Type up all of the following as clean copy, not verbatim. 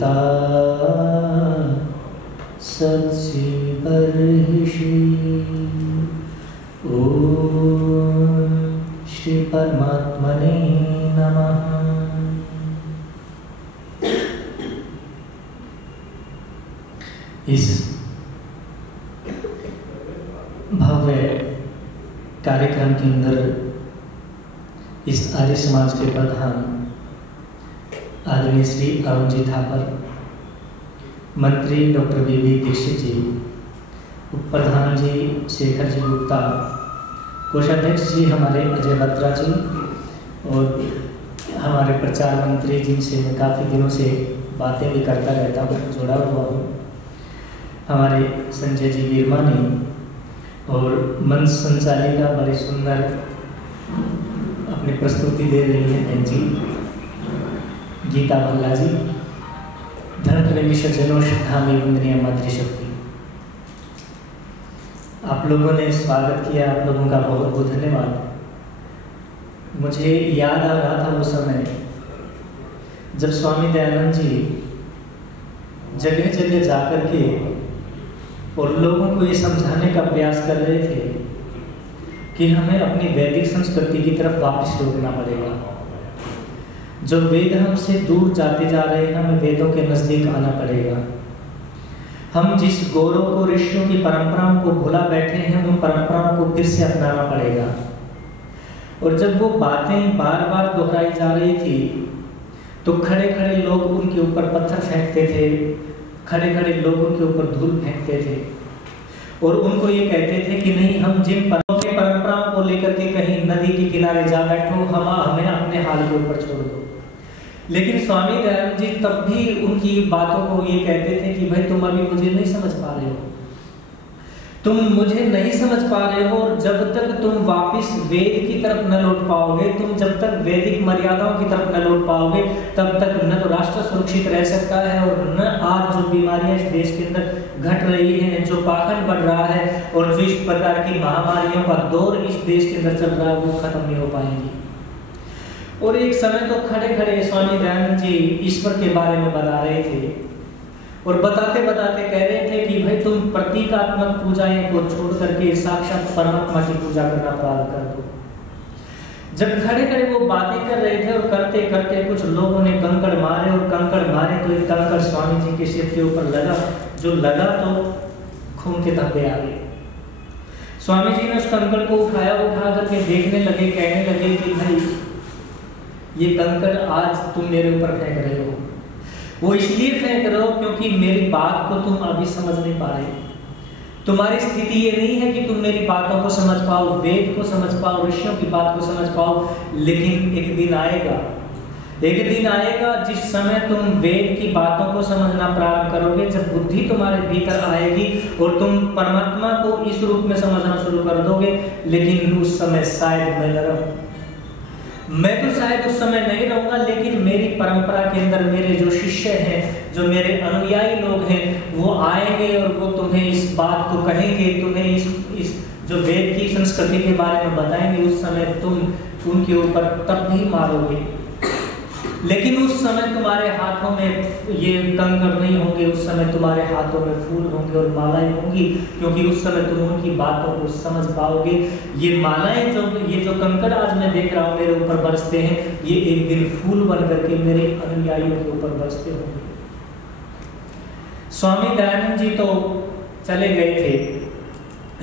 होता सबसे परहिषि। ओम श्री परमात्मने नमः। इस भव्य कार्यक्रम के अंदर इस आर्य समाज के प्रधान आदरणीय श्री अरुण जी थापर, मंत्री डॉक्टर वी दीक्षित जी, उप प्रधान जी शेखर जी गुप्ता, कोषाध्यक्ष जी हमारे अजय बत्रा जी और हमारे प्रचार मंत्री जिनसे मैं काफ़ी दिनों से बातें भी करता रहता हूँ, जुड़ा हुआ हूँ, हमारे संजय जी वीरमानी और मंच संचालिका बड़े सुंदर अपनी प्रस्तुति दे रही हैं बहन जी गीता भल्ला जी, धन प्रेमी सज्जनों, श्रद्धा में वंदनीय मातृशक्ति, आप लोगों ने स्वागत किया, आप लोगों का बहुत बहुत धन्यवाद। मुझे याद आ रहा था वो समय जब स्वामी दयानंद जी जगह जगह जाकर के और लोगों को ये समझाने का प्रयास कर रहे थे कि हमें अपनी वैदिक संस्कृति की तरफ वापस लौटना पड़ेगा। जो वेद हमसे दूर जाते जा रहे हैं, हमें वेदों के नज़दीक आना पड़ेगा। हम जिस गौरव को ऋषियों की परंपराओं को भुला बैठे हैं, उन परंपराओं को फिर से अपनाना पड़ेगा। और जब वो बातें बार बार दोहराई जा रही थी तो खड़े खड़े लोग उनके ऊपर पत्थर फेंकते थे, खड़े खड़े लोग उनके ऊपर धूल फेंकते थे और उनको ये कहते थे कि नहीं, हम जिन परंपराओं को लेकर के कहीं नदी के किनारे जा बैठो, हमें अपने हाल के ऊपर छोड़ दो। लेकिन स्वामी दयानंद जी तब भी उनकी बातों को ये कहते थे कि भाई तुम अभी मुझे नहीं समझ पा रहे हो, तुम मुझे नहीं समझ पा रहे हो, और जब तक तुम वापस वेद की तरफ न लौट पाओगे, तुम जब तक वैदिक मर्यादाओं की तरफ न लौट पाओगे, तब तक न तो राष्ट्र सुरक्षित रह सकता है और न आज जो बीमारियां इस देश के अंदर घट रही हैं, जो पाखंड बढ़ रहा है और जो इस प्रकार की महामारियों का दौर इस देश के अंदर चल रहा है, वो खत्म नहीं हो पाएंगी। और एक समय तो खड़े खड़े स्वामी दयानंद जी ईश्वर के बारे में बता रहे थे और बताते बताते कह रहे थे कि भाई तुम प्रतीकात्मक पूजाएं को छोड़ करके साक्षात परमात्मा की पूजा करना प्रारंभ कर दो। जब खड़े खड़े वो बातें कर रहे थे और करते करते कुछ लोगों ने कंकड़ मारे और कंकड़ मारे तो एक कंकड़ स्वामी जी के सिर के ऊपर लगा, जो लगा तो खून के धब्बे आ गए। स्वामी जी ने उस कंकड़ को उठाया, उठा करके देखने लगे, कहने लगे कि भाई ये कंकड़ आज तुम मेरे ऊपर फेंक रहे हो, वो इसलिए फेंक रहे हो क्योंकि मेरी बात को तुम अभी समझ नहीं पा रहे। तुम्हारी स्थिति ये नहीं है कि तुम मेरी बातों को समझ पाओ, वेद को समझ पाओ, ऋषियों की बात को समझ पाओ, लेकिन एक दिन आएगा जिस समय तुम वेद की बातों को समझना प्रारंभ करोगे, जब बुद्धि तुम्हारे भीतर आएगी और तुम परमात्मा को इस रूप में समझना शुरू कर दोगे। लेकिन उस समय शायद मैं तो शायद उस समय नहीं रहूंगा, लेकिन मेरी परंपरा के अंदर मेरे जो शिष्य हैं, जो मेरे अनुयायी लोग हैं, वो आएंगे और वो तुम्हें इस बात को कहेंगे, तुम्हें इस जो वेद की संस्कृति के बारे में बताएंगे। उस समय तुम उनके ऊपर तब भी मारोगे, लेकिन उस समय तुम्हारे हाथों में ये कंकड़ नहीं होंगे, उस समय तुम्हारे हाथों में फूल होंगे और मालाएं होंगी, क्योंकि उस समय तुम उनकी बातों को समझ पाओगे। ये मालाएं ये जो कंकड़ आज मैं देख रहा हूँ मेरे ऊपर बरसते हैं, ये एक दिन फूल बन करके मेरे अनुयायियों के ऊपर बरसते होंगे। स्वामी दयानंद जी तो चले गए थे,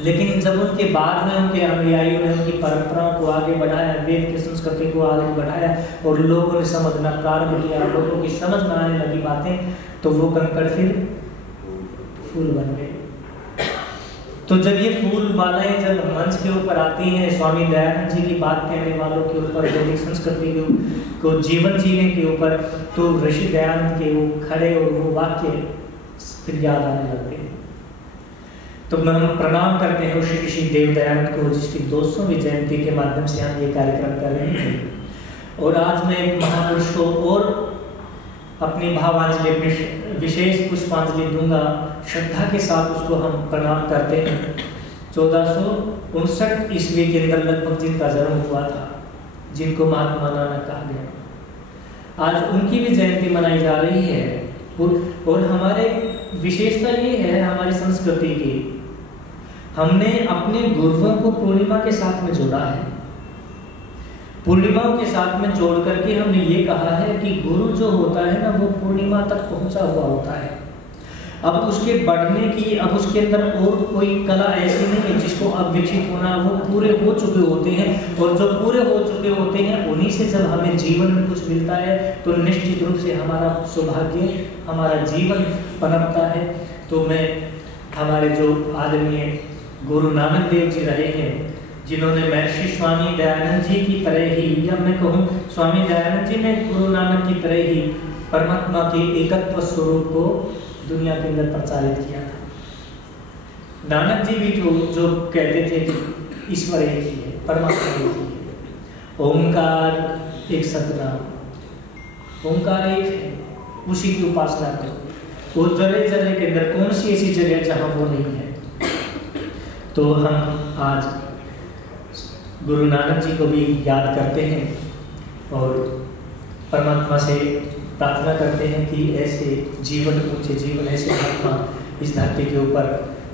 लेकिन जब उनके बाद में उनके अनुयायियों ने उनकी परंपराओं को आगे बढ़ाया, वेद की संस्कृति को आगे बढ़ाया और लोगों ने समझना प्रारंभ किया, लोगों की समझ में आने लगी बातें, तो वो कंकड़ फिर फूल बन गए। तो जब ये फूल मालाएं जब मंच के ऊपर आती हैं स्वामी दयानंद जी की बात कहने वालों के ऊपर, वैदिक संस्कृति को जीवन जीने के ऊपर, तो ऋषि दयानंद के वो खड़े और वो वाक्य फिर याद आने लगते हैं। तो हम प्रणाम करते हैं श्री ऋषि देव दयानंद को, जिसकी 200वीं जयंती के माध्यम से हम ये कार्यक्रम कर रहे हैं। और आज मैं एक महापुरुष को और अपनी भावांजलि, विशेष पुष्पांजलि दूंगा, श्रद्धा के साथ उसको हम प्रणाम करते हैं। 1459 ईस्वी के अंदर लगभग जिनका जन्म हुआ था, जिनको महात्मा नानक कहा गया, आज उनकी भी जयंती मनाई जा रही है। और हमारे विशेषता ये है हमारी संस्कृति की, हमने अपने गुरुओं को पूर्णिमा के साथ में जोड़ा है। पूर्णिमाओं के साथ में जोड़ करके हमने ये कहा है कि गुरु जो होता है ना वो पूर्णिमा तक पहुंचा हुआ होता है। अब उसके बढ़ने की, अब उसके अंदर और कोई कला ऐसी नहीं है जिसको अब विकसित होना, वो पूरे हो चुके होते हैं। और जो पूरे हो चुके होते हैं उन्हीं से जब हमें जीवन में कुछ मिलता है तो निश्चित रूप से हमारा सौभाग्य, हमारा जीवन पनपता है। तो मैं हमारे जो आदरणीय गुरु नानक देव जी रहे हैं, जिन्होंने महर्षि स्वामी दयानंद जी की तरह ही, या मैं कहूँ स्वामी दयानंद जी ने गुरु नानक की तरह ही परमात्मा के एकत्व स्वरूप को दुनिया के अंदर प्रचारित किया था। नानक जी भी जो कहते थे कि ईश्वर एक ही है, परमात्मा एक ही है, ओंकार एक सतनाम, ओंकार एक है, उसी की उपासना करो। वो जरे जरे के अंदर कौन सी ऐसी जगह जहाँ वो नहीं है। तो हम आज गुरु नानक जी को भी याद करते हैं और परमात्मा से प्रार्थना करते हैं कि ऐसे जीवन, ऊंचे जीवन, ऐसे आत्मा इस धरती के ऊपर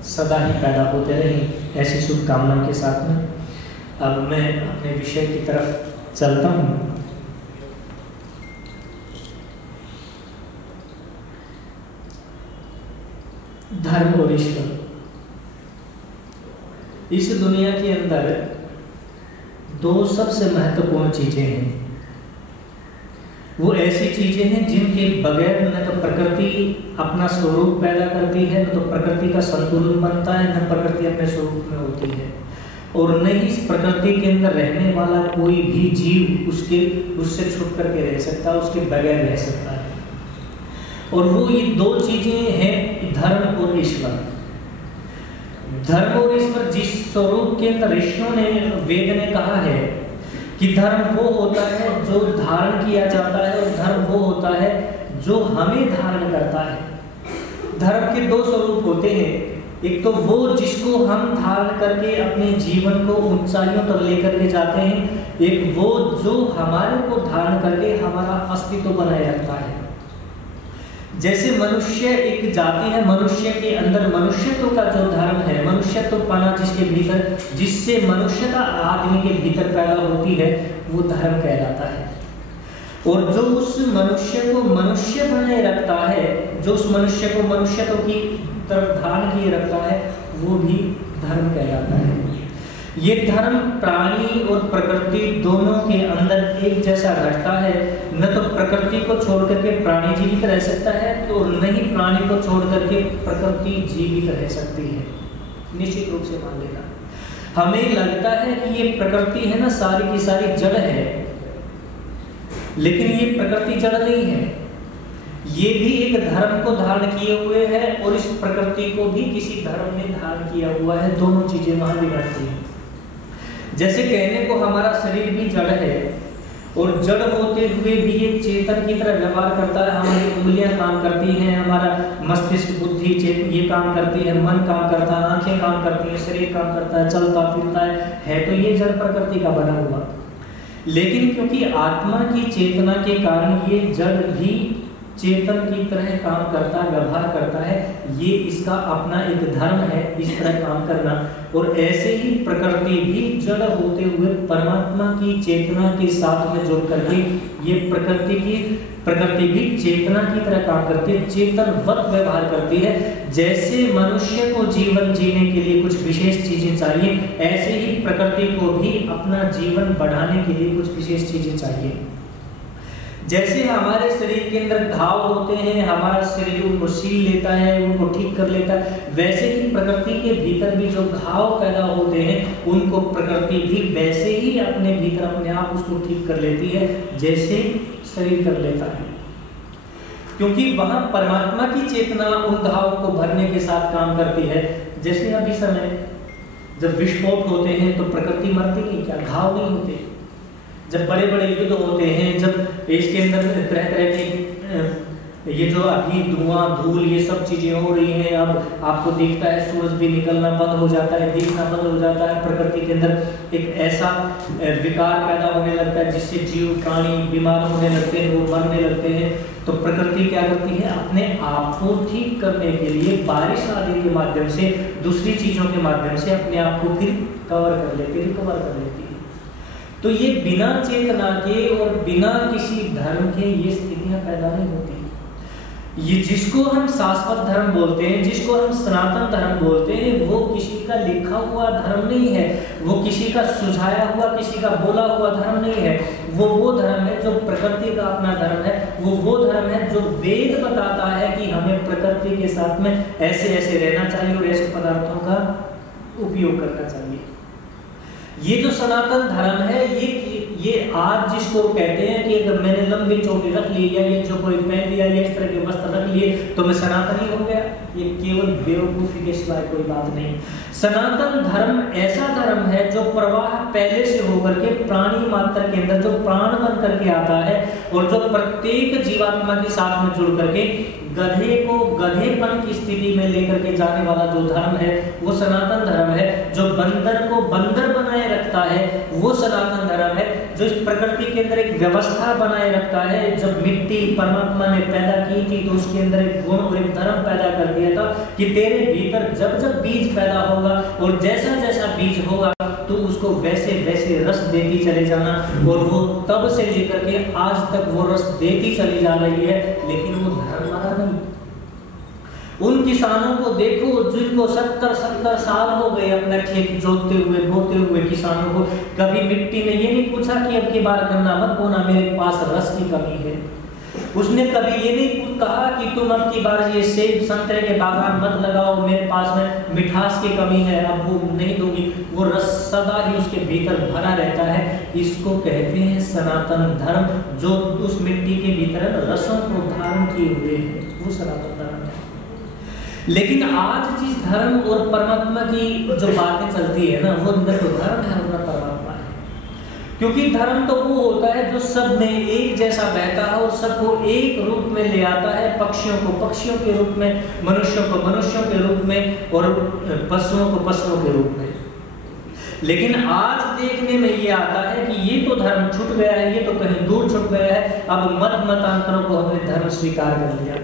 सदा ही पैदा होते रहें, ऐसी शुभकामनाओं के साथ में अब मैं अपने विषय की तरफ चलता हूँ। धर्म और ईश्वर। इस दुनिया के अंदर दो सबसे महत्वपूर्ण चीजें हैं। वो ऐसी चीजें हैं जिनके बगैर न तो प्रकृति अपना स्वरूप पैदा करती है, न तो प्रकृति का संतुलन बनता है, न प्रकृति अपने स्वरूप में होती है, और न ही इस प्रकृति के अंदर रहने वाला कोई भी जीव उससे छूट करके रह सकता है, उसके बगैर रह सकता है। और वो ये दो चीजें हैं, धर्म और ईश्वर। धर्म और ईश्वर जिस स्वरूप के अंदर ऋषियों ने, वेद ने कहा है कि धर्म वो होता है जो धारण किया जाता है, और धर्म वो होता है जो हमें धारण करता है। धर्म के दो स्वरूप होते हैं, एक तो वो जिसको हम धारण करके अपने जीवन को ऊंचाइयों तक लेकर के जाते हैं, एक वो जो हमारे को धारण करके हमारा अस्तित्व बनाए रखता है। जैसे मनुष्य एक जाति है, मनुष्य के अंदर मनुष्यत्व का जो धर्म है, मनुष्यत्व पाना जिसके भीतर, जिससे मनुष्यता आदमी के भीतर पैदा होती है, वो धर्म कहलाता है। और जो उस मनुष्य को मनुष्य बनाए रखता है, जो उस मनुष्य को मनुष्यत्व की तरफ धारण किए रखता है, वो भी धर्म कहलाता है। ये धर्म प्राणी और प्रकृति दोनों के अंदर एक जैसा घटता है। न तो प्रकृति को छोड़ करके प्राणी जीवित रह सकता है, तो न ही प्राणी को छोड़ करके प्रकृति जीवित रह सकती है। निश्चित रूप से मान लेना। हमें लगता है कि ये प्रकृति है ना, सारी की सारी जड़ है, लेकिन ये प्रकृति जड़ नहीं है। ये भी एक धर्म को धारण किए हुए है, और इस प्रकृति को भी किसी धर्म ने धारण किया हुआ है। दोनों चीजें वहां बिगड़ती हैं। जैसे कहने को हमारा शरीर भी जड़ है, और जड़ होते हुए भी ये चेतन की तरह व्यवहार करता है। हमारी उंगलियां काम करती हैं, हमारा मस्तिष्क, बुद्धि, चेतन ये काम करती है, मन काम करता है, आंखें काम करती हैं, शरीर काम करता है, चलता फिरता है तो ये जड़ प्रकृति का बना हुआ। लेकिन क्योंकि आत्मा की चेतना के कारण ये जड़ भी चेतन की तरह काम करता है, व्यवहार करता है, ये इसका अपना एक धर्म है इस तरह काम करना। और ऐसे ही प्रकृति भी जड़ होते हुए परमात्मा की चेतना के साथ में जुड़ करके ये प्रकृति भी चेतना की तरह काम करती है, चेतनवत व्यवहार करती है। जैसे मनुष्य को जीवन जीने के लिए कुछ विशेष चीजें चाहिए, ऐसे ही प्रकृति को भी अपना जीवन बढ़ाने के लिए कुछ विशेष चीजें चाहिए। जैसे हमारे शरीर के अंदर घाव होते हैं, हमारा शरीर उनको सील लेता है, उनको ठीक कर लेता है, वैसे ही प्रकृति के भीतर भी जो घाव पैदा होते हैं उनको प्रकृति भी वैसे ही अपने भीतर अपने आप उसको ठीक कर लेती है जैसे शरीर कर लेता है। क्योंकि वहां परमात्मा की चेतना उन घाव को भरने के साथ काम करती है। जैसे अभी समय जब विस्फोट होते हैं तो प्रकृति मरती नहीं, क्या घाव नहीं होते? जब बड़े बड़े युद्ध होते हैं, जब इसके अंदर तरह तरह के ये जो अभी धुआं धूल ये सब चीजें हो रही हैं, अब आपको दिखता है सूरज भी निकलना बंद हो जाता है, दिखना बंद हो जाता है, प्रकृति के अंदर एक ऐसा विकार पैदा होने लगता है जिससे जीव प्राणी बीमार होने लगते हैं, वो मरने लगते हैं। तो प्रकृति क्या करती है, अपने आप को ठीक करने के लिए बारिश आदि के माध्यम से, दूसरी चीजों के माध्यम से अपने आप को फिर कवर कर लेती है, रिकवर कर लेती है। तो ये बिना चेतना के और बिना किसी धर्म के ये स्थितियां पैदा नहीं होती। ये जिसको हम शाश्वत धर्म बोलते हैं, जिसको हम सनातन धर्म बोलते हैं, वो किसी का लिखा हुआ धर्म नहीं है, वो किसी का सुझाया हुआ, किसी का बोला हुआ धर्म नहीं है। वो धर्म है जो प्रकृति का अपना धर्म है। वो धर्म है जो वेद बताता है कि हमें प्रकृति के साथ में ऐसे ऐसे रहना चाहिए और ऐसे पदार्थों का उपयोग करना चाहिए। ये जो सनातन धर्म है, ये आज जिसको कहते हैं कि अगर मैंने लंबी चोटी रख ली या ये जो कोई पहन लिया या इस तरह के वस्त्र रख लिए तो मैं सनातनी हो गया, ये केवल बेवकूफी के सिवाय कोई बात नहीं। सनातन धर्म ऐसा धर्म है जो प्रवाह पहले से होकर के प्राणी मात्र के अंदर जो प्राण बन करके आता है और जो प्रत्येक जीवात्मा के साथ में जुड़ करके गधे को गधेपन की स्थिति में लेकर के जाने वाला जो धर्म है वो सनातन धर्म है। जो बंदर को बंदर बनाए रखता है वो सनातन धर्म है। जो इस प्रकृति के अंदर एक व्यवस्था बनाए रखता है, जब मिट्टी परमात्मा ने पैदा की थी तो उसके अंदर एक गुण और एक धर्म पैदा कर दिया था कि तेरे भीतर जब जब बीज पैदा होगा और जैसा जैसा बीज होगा तो उसको वैसे वैसे रस देती चले जाना, और वो तब से लेकर के आज तक वो रस देती चली जा रही है, लेकिन वो धर्म मारा नहीं। उन किसानों को देखो जिनको 70 साल हो गए अपना खेत जोतते हुए बोते हुए, किसानों को कभी मिट्टी ने ये नहीं पूछा कि अब की बार गन्ना मत बोना, मेरे पास रस की कमी है। उसने कभी ये नहीं कहा कि तुम अब की बार ये सेब संतरे के बागान मत लगाओ, मेरे पास में मिठास की कमी है, अब वो नहीं दूंगी। वो रस सदा ही उसके भीतर भरा रहता है। इसको कहते हैं सनातन धर्म, जो उस मिट्टी के भीतर रसों को धारण किए हुए है, वो सनातन धर्म है। लेकिन आज जिस धर्म और परमात्मा की जो बातें चलती है ना, वो न तो धर्म है और न परमात्मा है। क्योंकि धर्म तो वो होता है जो सब में एक जैसा बहता है और सबको एक रूप में ले आता है, पक्षियों को पक्षियों के रूप में, मनुष्यों को मनुष्यों के रूप में और पशुओं को पशुओं के रूप में। लेकिन आज देखने में ये आता है कि ये तो धर्म छूट गया है, ये तो कहीं दूर छूट गया है। अब मत मतांतरों को हमने धर्म स्वीकार कर लिया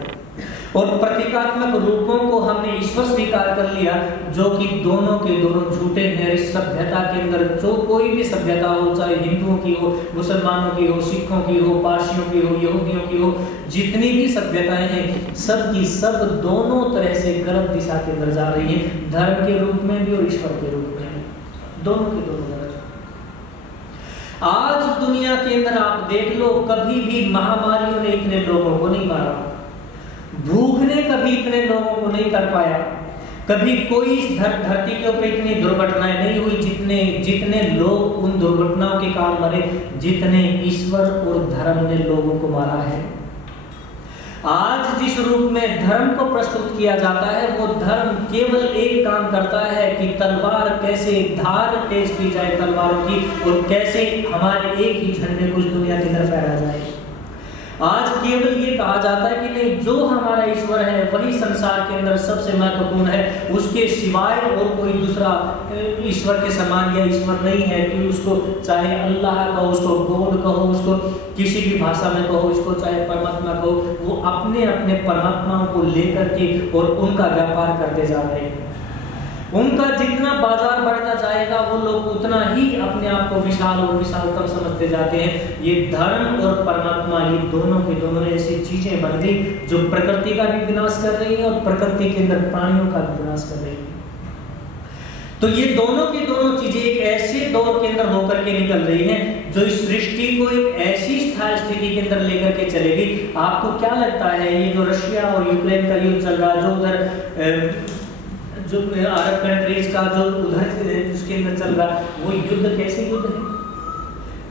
और प्रतीकात्मक रूपों को हमने ईश्वर स्वीकार कर लिया, जो कि दोनों के दोनों झूठे हैं। इस सभ्यता के अंदर जो कोई भी सभ्यता हो, चाहे हिंदुओं की हो, मुसलमानों की हो, सिखों की हो, पारसियों की हो, यहूदियों की हो, जितनी भी सभ्यताएं हैं सब की सब दोनों तरह से गलत दिशा के अंदर जा रही है, धर्म के रूप में भी और ईश्वर के रूप में, दोनों के दोनों गलत। आज दुनिया के अंदर आप देख लो, कभी भी महामारियों ने इतने लोगों को नहीं मारा, भूख ने कभी इतने लोगों को नहीं कर पाया, कभी कोई इस धरती के ऊपर इतनी दुर्घटनाएं नहीं हुई जितने लोग उन दुर्घटनाओं के कारण मरे, जितने ईश्वर और धर्म ने लोगों को मारा है। आज जिस रूप में धर्म को प्रस्तुत किया जाता है, वो धर्म केवल एक काम करता है कि तलवार कैसे धार तेज की जाए तलवारों की, और कैसे हमारे एक ही झंडे को इस दुनिया के अंदर फहराया जाए। आज केवल ये कहा जाता है कि नहीं, जो हमारा ईश्वर है वही संसार के अंदर सबसे महत्वपूर्ण है, उसके सिवाय और कोई दूसरा ईश्वर के समान या ईश्वर नहीं है। कि उसको चाहे अल्लाह कहो, उसको गॉड कहो, उसको किसी भी भाषा में कहो, इसको चाहे परमात्मा कहो, वो अपने अपने परमात्माओं को लेकर के और उनका व्यापार करते जा रहे हैं। उनका जितना बाजार बढ़ता जाएगा वो लोग उतना ही अपने आप को विशाल और विशालतम समझते जाते हैं। ये धर्म और परमात्मा, ये दोनों के दोनों ऐसी चीजें बन गई जो प्रकृति का भी विनाश कर रही है और प्रकृति के अंदर प्राणियों का भी विनाश कर रही है। तो ये दोनों की दोनों चीजें एक ऐसे दौर के अंदर होकर के निकल रही हैं जो इस सृष्टि को एक ऐसी स्थायी स्थिति के अंदर लेकर के चलेगी। आपको क्या लगता है, ये जो रशिया और यूक्रेन का युद्ध चल रहा है, जो उधर जो अरब कंट्रीज का जो उधर उसके अंदर चल रहा, वो युद्ध कैसे युद्ध है?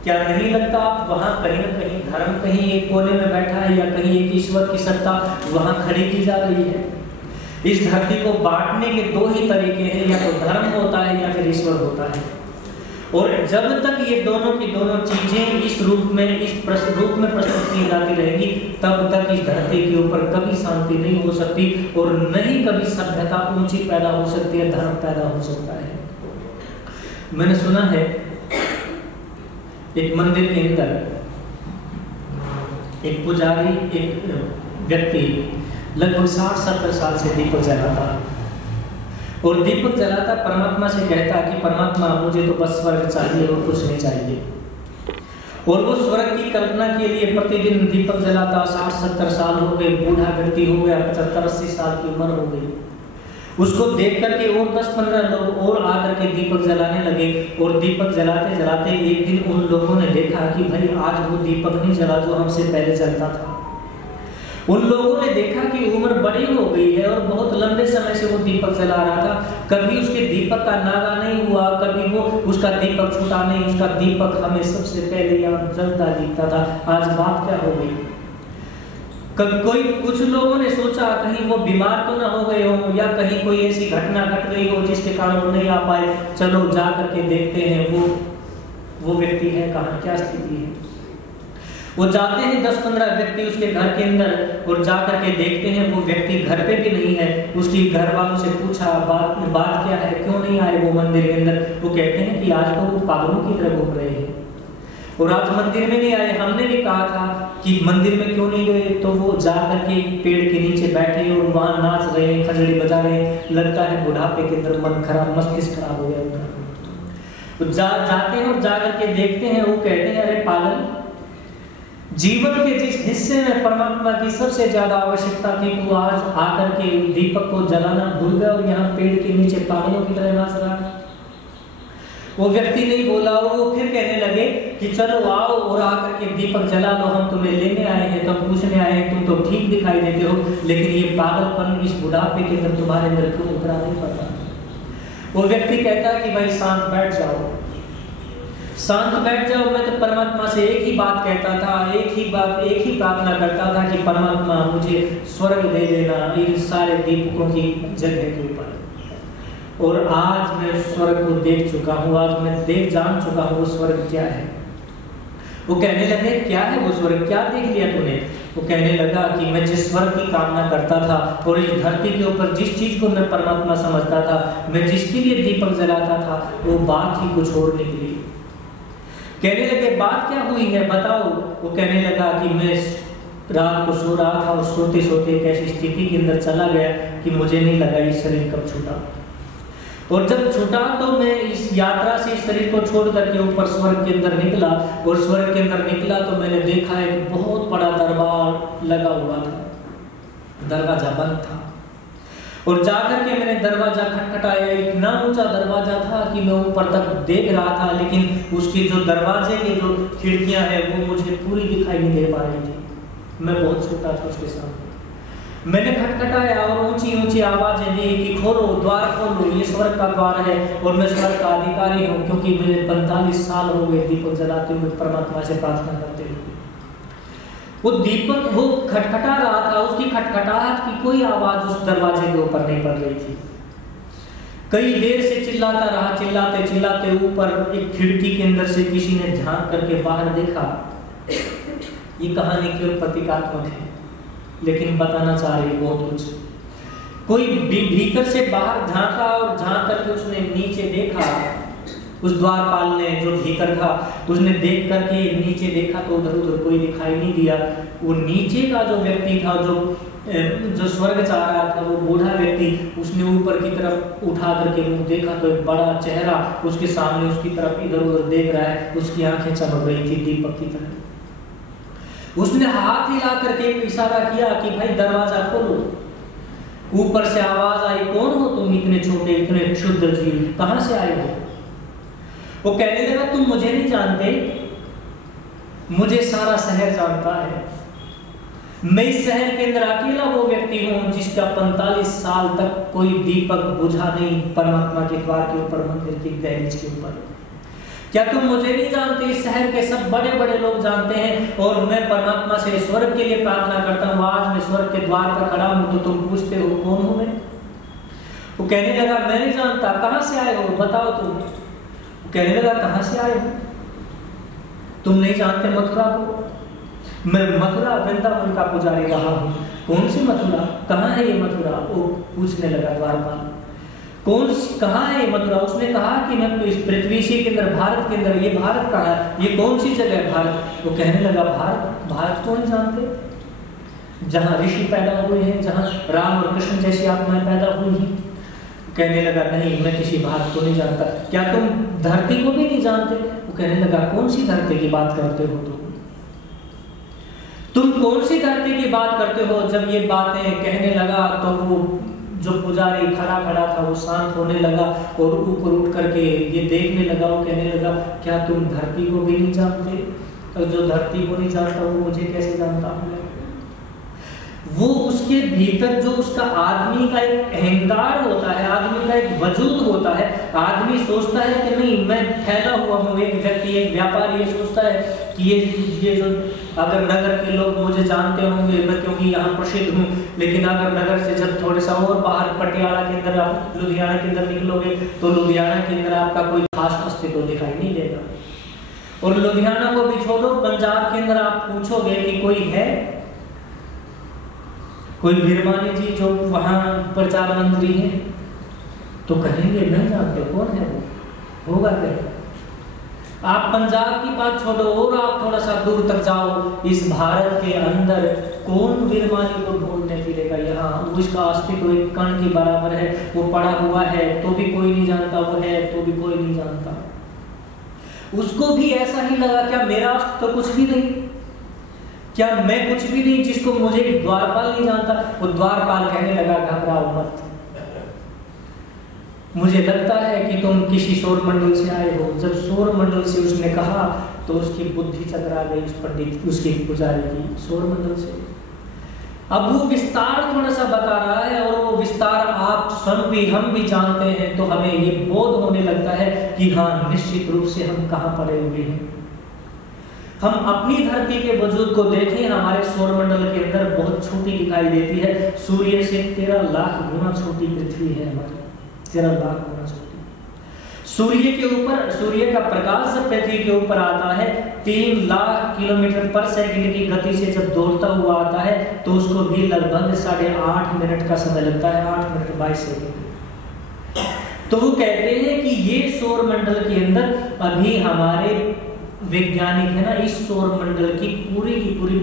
क्या नहीं लगता आप वहां कहीं ना कहीं धर्म कहीं एक कोने में बैठा है, या कहीं एक ईश्वर की सत्ता वहां खड़ी की जा रही है? इस धरती को बांटने के दो ही तरीके हैं, या तो धर्म होता है या फिर ईश्वर होता है। और जब तक ये दोनों की दोनों चीजें इस रूप में रूप में प्रस्तुत की जाती रहेगी, तब तक इस धरती के ऊपर कभी शांति नहीं हो सकती और नहीं कभी सभ्यता ऊंची पैदा हो सकती है, धर्म पैदा हो सकता है। मैंने सुना है एक मंदिर के अंदर एक पुजारी, एक व्यक्ति लगभग 60-70 साल से दीपक जलाता, और दीपक जलाता परमात्मा से कहता कि परमात्मा मुझे तो बस स्वर्ग चाहिए और कुछ नहीं चाहिए। और वो स्वर्ग की कल्पना के लिए प्रतिदिन दीपक जलाता। 60-70 साल हो गए, बूढ़ा व्यक्ति हो गया, 75-80 साल की उम्र हो गई। उसको देख करके और 10-15 लोग और आकर के दीपक जलाने लगे, और दीपक जलाते जलाते एक दिन उन लोगों ने देखा कि भाई आज वो दीपक नहीं जला जो हमसे पहले जलता था। उन लोगों ने देखा कि उम्र बड़ी हो गई है और बहुत लंबे समय से वो दीपक जला रहा था, कभी उसके दीपक का नागा नहीं हुआ, कभी वो उसका दीपक छूटा नहीं, उसका दीपक हमें सबसे पहले यहाँ जलता दिखता था। आज बात क्या हो गई? कोई कुछ लोगों ने सोचा कहीं वो बीमार तो ना हो गए हो, या कहीं कोई ऐसी घटना घट गई हो जिसके कारण वो नहीं आ पाए, चलो जा करके देखते हैं वो व्यक्ति है कहाँ, क्या स्थिति है। वो जाते हैं 10-15 व्यक्ति उसके घर के अंदर, और जा करके देखते हैं वो व्यक्ति घर पे भी नहीं है। उसकी घर वालों से पूछा बात क्या है, क्यों नहीं आए वो मंदिर के अंदर? वो कहते हैं कि आज तो वो पागलों की तरह घूम रहे हैं और आज मंदिर में नहीं आए। हमने भी कहा था कि मंदिर में क्यों नहीं गए, तो वो जा करके पेड़ के नीचे बैठे और वहां नाच रहे हैं, खजड़ी बजा रहे हैं। लगता है बुढ़ापे के अंदर मन खराब, मस्तिष्क खराब हो गया उनका। तो जाते हैं और जा करके देखते हैं, वो कहते हैं अरे पागल, जीवन के जिस हिस्से में परमात्मा की सबसे ज्यादा आवश्यकता थी तू आज आकर के दीपक को जलाना भूल गया और यहाँ पेड़ के नीचे पागलों की तरह नाच रहा। वो व्यक्ति नहीं बोला, वो फिर कहने लगे कि चलो आओ और आकर के दीपक जला लो, हम तुम्हें लेने आए हैं, तुम पूछने आए हैं, तुम तो ठीक दिखाई देते हो, लेकिन ये पागलपन इस बुढ़ापे के अंदर तुम्हारे अंदर क्यों उतरा नहीं पता। वो व्यक्ति कहता है कि भाई शांत बैठ जाओ, शांत बैठ जाओ। मैं तो परमात्मा से एक ही बात कहता था, एक ही प्रार्थना करता था कि परमात्मा मुझे स्वर्ग दे देना इन सारे दीपकों की जगह के ऊपर, और आज मैं स्वर्ग को देख चुका हूँ, आज मैं जान चुका हूँ वो स्वर्ग क्या है। वो कहने लगे क्या है वो स्वर्ग, क्या देख लिया तूने? वो कहने लगा कि मैं जिस स्वर्ग की कामना करता था और इस धरती के ऊपर जिस चीज को मैं परमात्मा समझता था, मैं जिसके लिए दीपक जलाता था, वो बात ही कुछ और निकली। कहने लगे बात क्या हुई है बताओ। वो कहने लगा कि मैं रात को सो रहा था और सोते सोते एक ऐसी स्थिति के अंदर चला गया कि मुझे नहीं लगा ये शरीर कब छूटा, और जब छूटा तो मैं इस यात्रा से इस शरीर को छोड़ करके ऊपर स्वर्ग के अंदर निकला, और स्वर्ग के अंदर निकला तो मैंने देखा एक बहुत बड़ा दरबार लगा हुआ था, दरवाजा बंद था, और जाकर के मैंने दरवाजा खटखटाया। इतना ऊंचा दरवाजा था कि मैं ऊपर तक देख रहा था, लेकिन उसकी जो दरवाजे की जो खिड़कियां हैं वो मुझे पूरी दिखाई नहीं दे पा रही थी, मैं बहुत छोटा था उसके सामने। मैंने खटखटाया और ऊंची ऊंची आवाजें दी कि खोलो, द्वार खोलो, ये स्वर्ग का द्वार है और मैं स्वर्ग का अधिकारी हूँ, क्योंकि मुझे 45 साल हो गए दीपक जलाते हुए, परमात्मा से प्रार्थना करते हुए। वो दीपक वो खटखटा रहा था, उसकी खटखटाहट की कोई आवाज उस दरवाजे के ऊपर नहीं पड़ रही थी। कई देर से चिल्लाता रहा, चिल्लाते चिल्लाते ऊपर एक खिड़की के अंदर से किसी ने झांक करके बाहर देखा। ये कहानी केवल प्रतीकात्मक है, लेकिन बताना चाह रही बहुत कुछ। कोई भीतर से बाहर झांका और झांक करके उसने नीचे देखा। उस द्वारपाल ने जो भीतर था उसने देख करके नीचे देखा तो उधर उधर कोई दिखाई नहीं दिया। वो नीचे का जो व्यक्ति था जो स्वर्ग चाह रहा था, वो बूढ़ा व्यक्ति, उसने ऊपर की तरफ उठा करके मुंह देखा तो एक बड़ा चेहरा उसके सामने उसकी तरफ इधर उधर देख रहा है। उसकी आंखें चमक रही थी दीपक की तरह। उसने हाथ हिला करके इशारा किया कि भाई दरवाजा खोलो। ऊपर से आवाज आई, कौन हो तुम, इतने छोटे इतने क्षुद्र जीव, कहां से आए हो? वो कहने लगा तुम मुझे नहीं जानते, मुझे सारा शहर जानता है। मैं इस शहर के अंदर अकेला वो व्यक्ति हूं जिसका 45 साल तक कोई दीपक बुझा नहीं परमात्मा के द्वार के ऊपर, मंदिर की दहलीज के ऊपर। क्या तुम मुझे नहीं जानते? इस शहर के सब बड़े बड़े लोग जानते हैं, और मैं परमात्मा से स्वर्ग के लिए प्रार्थना करता हूँ। आज मैं स्वर्ग के द्वार पर खड़ा हूँ तो तुम पूछते हो कौन हूं मैं? वो कहने लगा मैं नहीं जानता, कहां से आए हो बताओ तुम। वो कहने लगा कहां से आए हो? तुम नहीं जानते मथुरा को? मैं मथुरा वृंदावन का पुजारी रहा हूँ। कौन सी मथुरा, कहाँ है ये मथुरा? वो पूछने लगा द्वारपाल। कहाँ है मथुरा? उसने कहा कि मैं इस पृथ्वी से के अंदर, भारत के अंदर। ये भारत कहाँ है? ये कौन सी जगह है भारत? वो कहने लगा भारत, भारत तो नहीं जानते, जहाँ ऋषि पैदा हुए हैं, जहाँ राम और कृष्ण जैसी आत्माएं पैदा हुई हैं। कहने लगा नहीं, मैं किसी भारत को नहीं जानता। क्या तुम धरती को भी नहीं जानते? वो कहने लगा कौन सी धरती की बात करते हो तुम कौन सी धरती की बात करते हो? जब ये बातें कहने लगा तो वो जो पुजारी खड़ा खड़ा था वो शांत होने लगा और ऊपर उठ करके ये देखने लगा। वो कहने लगा क्या तुम धरती को भी नहीं जानते? तो जो धरती को नहीं जानता वो मुझे कैसे जानता हूँ? वो उसके भीतर जो उसका आदमी का एक अहंकार होता है, आदमी का एक वजूद होता है। आदमी सोचता है कि नहीं मैं फैला हुआ हूँ, एक व्यक्ति, एक व्यापारी ये सोचता है कि ये जो अगर नगर के लोग मुझे जानते होंगे मैं क्योंकि यहाँ प्रसिद्ध हूँ, लेकिन अगर नगर से जब थोड़े सा और बाहर पटियाला के अंदर, आप लुधियाना के अंदर निकलोगे तो लुधियाना के अंदर आपका कोई खास अस्तित्व दिखाई नहीं देगा। और लुधियाना को भी छोड़ो, पंजाब के अंदर आप पूछोगे कि कोई है, कोई भिरमानी जी जो वहाँ प्रचार मंत्री है, तो कहेंगे नहीं जानते कौन है वो, होगा क्या? आप पंजाब की बात छोड़ो और आप थोड़ा सा दूर तक जाओ, इस भारत के अंदर कौन भिरमानी को ढूंढने फिरेगा? यहाँ उसका अस्तित्व एक कण के बराबर है, वो पड़ा हुआ है तो भी कोई नहीं जानता, वो है तो भी कोई नहीं जानता। उसको भी ऐसा ही लगा क्या मेरा अस्तित्व कुछ भी नहीं, क्या मैं कुछ भी नहीं जिसको मुझे द्वारपाल नहीं जानता? वो द्वारपाल कहने लगा घबराओ मत, मुझे लगता है कि तुम किसी सौर मंडल से आए हो। जब सौर मंडल से उसने कहा तो उसकी बुद्धि चकरा गई उस पंडित, उसके पुजारी की, सौर मंडल से। अब वो विस्तार थोड़ा सा बता रहा है और वो विस्तार आप स्वयं भी हम भी जानते हैं, तो हमें ये बोध होने लगता है कि हाँ निश्चित रूप से हम कहाँ पड़े हुए हैं। हम अपनी धरती के वजूद को देखें, हमारे सौर मंडल के अंदर बहुत छोटी दिखाई देती है। सूर्य से 13 लाख गुना छोटी पृथ्वी है हमारी, 13 लाख गुना छोटी। सूर्य के ऊपर, सूर्य का प्रकाश जब पृथ्वी के ऊपर आता है 3 लाख किलोमीटर पर सेकंड की गति से जब दौड़ता हुआ आता है तो उसको भी लगभग 8.5 मिनट का समय लगता है, 8 मिनट 22 सेकंड। तो वो कहते हैं कि ये सौर मंडल के अंदर अभी हमारे वैज्ञानिक है ना, इस सौर मंडल की पूरी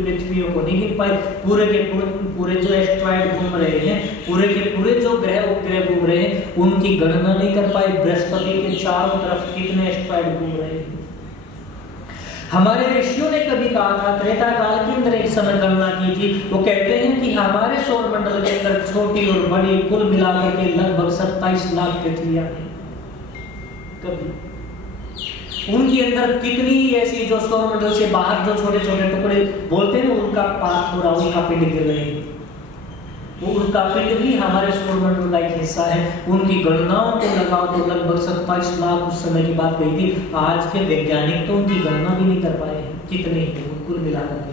पृथ्वियों को नहीं गिन पाए। पूरे के पूरे जो एस्ट्रॉइड घूम रहे हैं, पूरे के पूरे जो ग्रह उपग्रह घूम रहे हैं, उनकी गणना नहीं कर पाए। बृहस्पति के चारों तरफ कितने एस्ट्रॉइड घूम रहे हैं। हमारे ऋषियों ने कभी कहा था, त्रेता काल के अंदर एक समय गणना की थी, वो कहते हैं कि हमारे सौर मंडल के अंदर छोटी और बड़ी कुल मिलाकर के लगभग 27 लाख पृथ्वियां हैं। कभी उनके अंदर कितनी ही ऐसी जो सौर मंडल से बाहर जो छोटे छोटे टुकड़े बोलते हैं उनका पार्ट हो रहा, उनका पिंड गिर रहे हैं, वो उनका पिंड भी हमारे सौर मंडल का एक हिस्सा है। उनकी गणनाओं को लगाओ तो लगभग 27 लाख उस समय की बात कही थी। आज के वैज्ञानिक तो उनकी गणना भी नहीं कर पाए हैं कितने कुल मिलाकर के।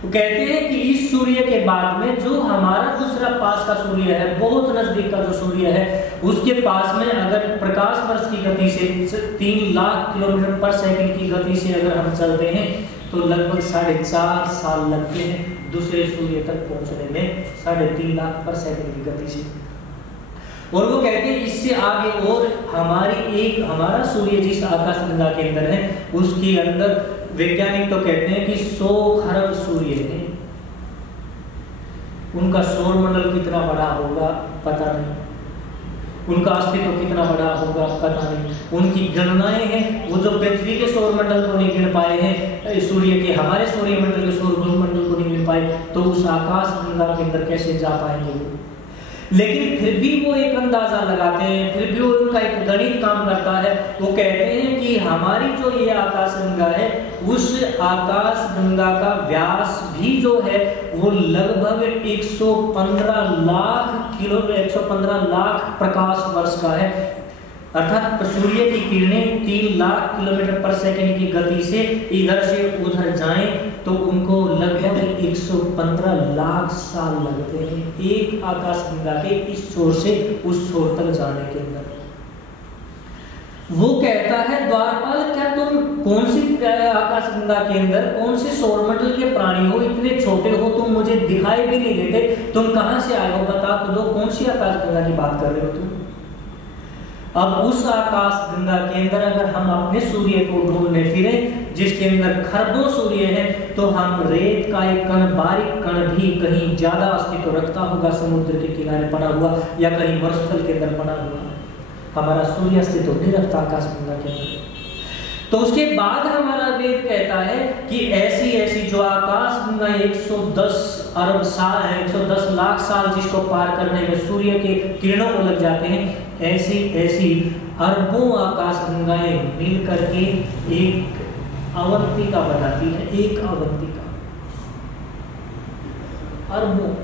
वो कहते हैं कि इस सूर्य के बाद में जो हमारा दूसरा पास का सूर्य है, बहुत नजदीक का जो सूर्य है, उसके पास में अगर प्रकाश वर्ष की गति से 3 लाख किलोमीटर पर सेकंड की गति से अगर हम चलते हैं तो लगभग 4.5 साल लगते हैं दूसरे सूर्य तक पहुंचने में, 3.5 लाख पर सेकंड की गति से। और वो कहते हैं इससे आगे और हमारा सूर्य जिस आकाश गंगा के अंदर है उसके अंदर वैज्ञानिक तो कहते हैं कि 100 खरब सूर्य हैं। उनका सौर मंडल कितना बड़ा होगा पता नहीं, उनका अस्तित्व कितना बड़ा होगा पता नहीं। उनकी गणनाएं हैं, वो जो पृथ्वी के सौर मंडल को नहीं गिन पाए हैं, सूर्य के हमारे सौर मंडल के सौर मंडल को नहीं गिन पाए, तो उस आकाश गंगा के अंदर कैसे जा पाएंगे वो। लेकिन फिर भी वो एक अंदाजा लगाते हैं, फिर भी वो उनका एक गणित काम करता है। वो कहते हैं कि हमारी जो ये आकाश गंगा है, उस आकाश गंगा का व्यास भी जो है वो लगभग 115 लाख प्रकाश वर्ष का है। अर्थात सूर्य की किरणें 3 लाख किलोमीटर पर सेकंड की गति से इधर से उधर जाएं तो उनको लगभग 115 लाख साल लगते हैं एक आकाश गंगा के इस छोर से उस छोर तक जाने के अंदर। वो कहता है द्वारपाल, क्या तुम कौन सी आकाश गंगा के अंदर कौन से सौरमंडल के प्राणी हो, इतने छोटे हो, तुम मुझे दिखाई भी नहीं देते, तुम कहां से आए हो, बता तो दो, कौन सी आकाश गंगा की बात कर रहे हो तुम। अब उस आकाश गंगा के अंदर अगर हम अपने सूर्य को ढूंढने फिरे जिसके अंदर खरबों सूर्य हैं, तो हम रेत का एक कण, बारीक कण भी कहीं ज्यादा अस्तित्व रखता होगा समुद्र के किनारे पड़ा हुआ या कहीं मरुस्थल के अंदर पड़ा हुआ। हमारा सूर्य अस्तित्व नहीं रखता आकाश गंगा के अंदर। तो उसके बाद हमारा वेद कहता है कि ऐसी ऐसी जो आकाश गंगा 110 अरब साल, 110 लाख साल जिसको पार करने में सूर्य के किरणों को लग जाते हैं, ऐसी ऐसी अरबों आकाश गंगाएं मिल करके एक अवंतिका बनाती है। एक अवंतिका, अरबों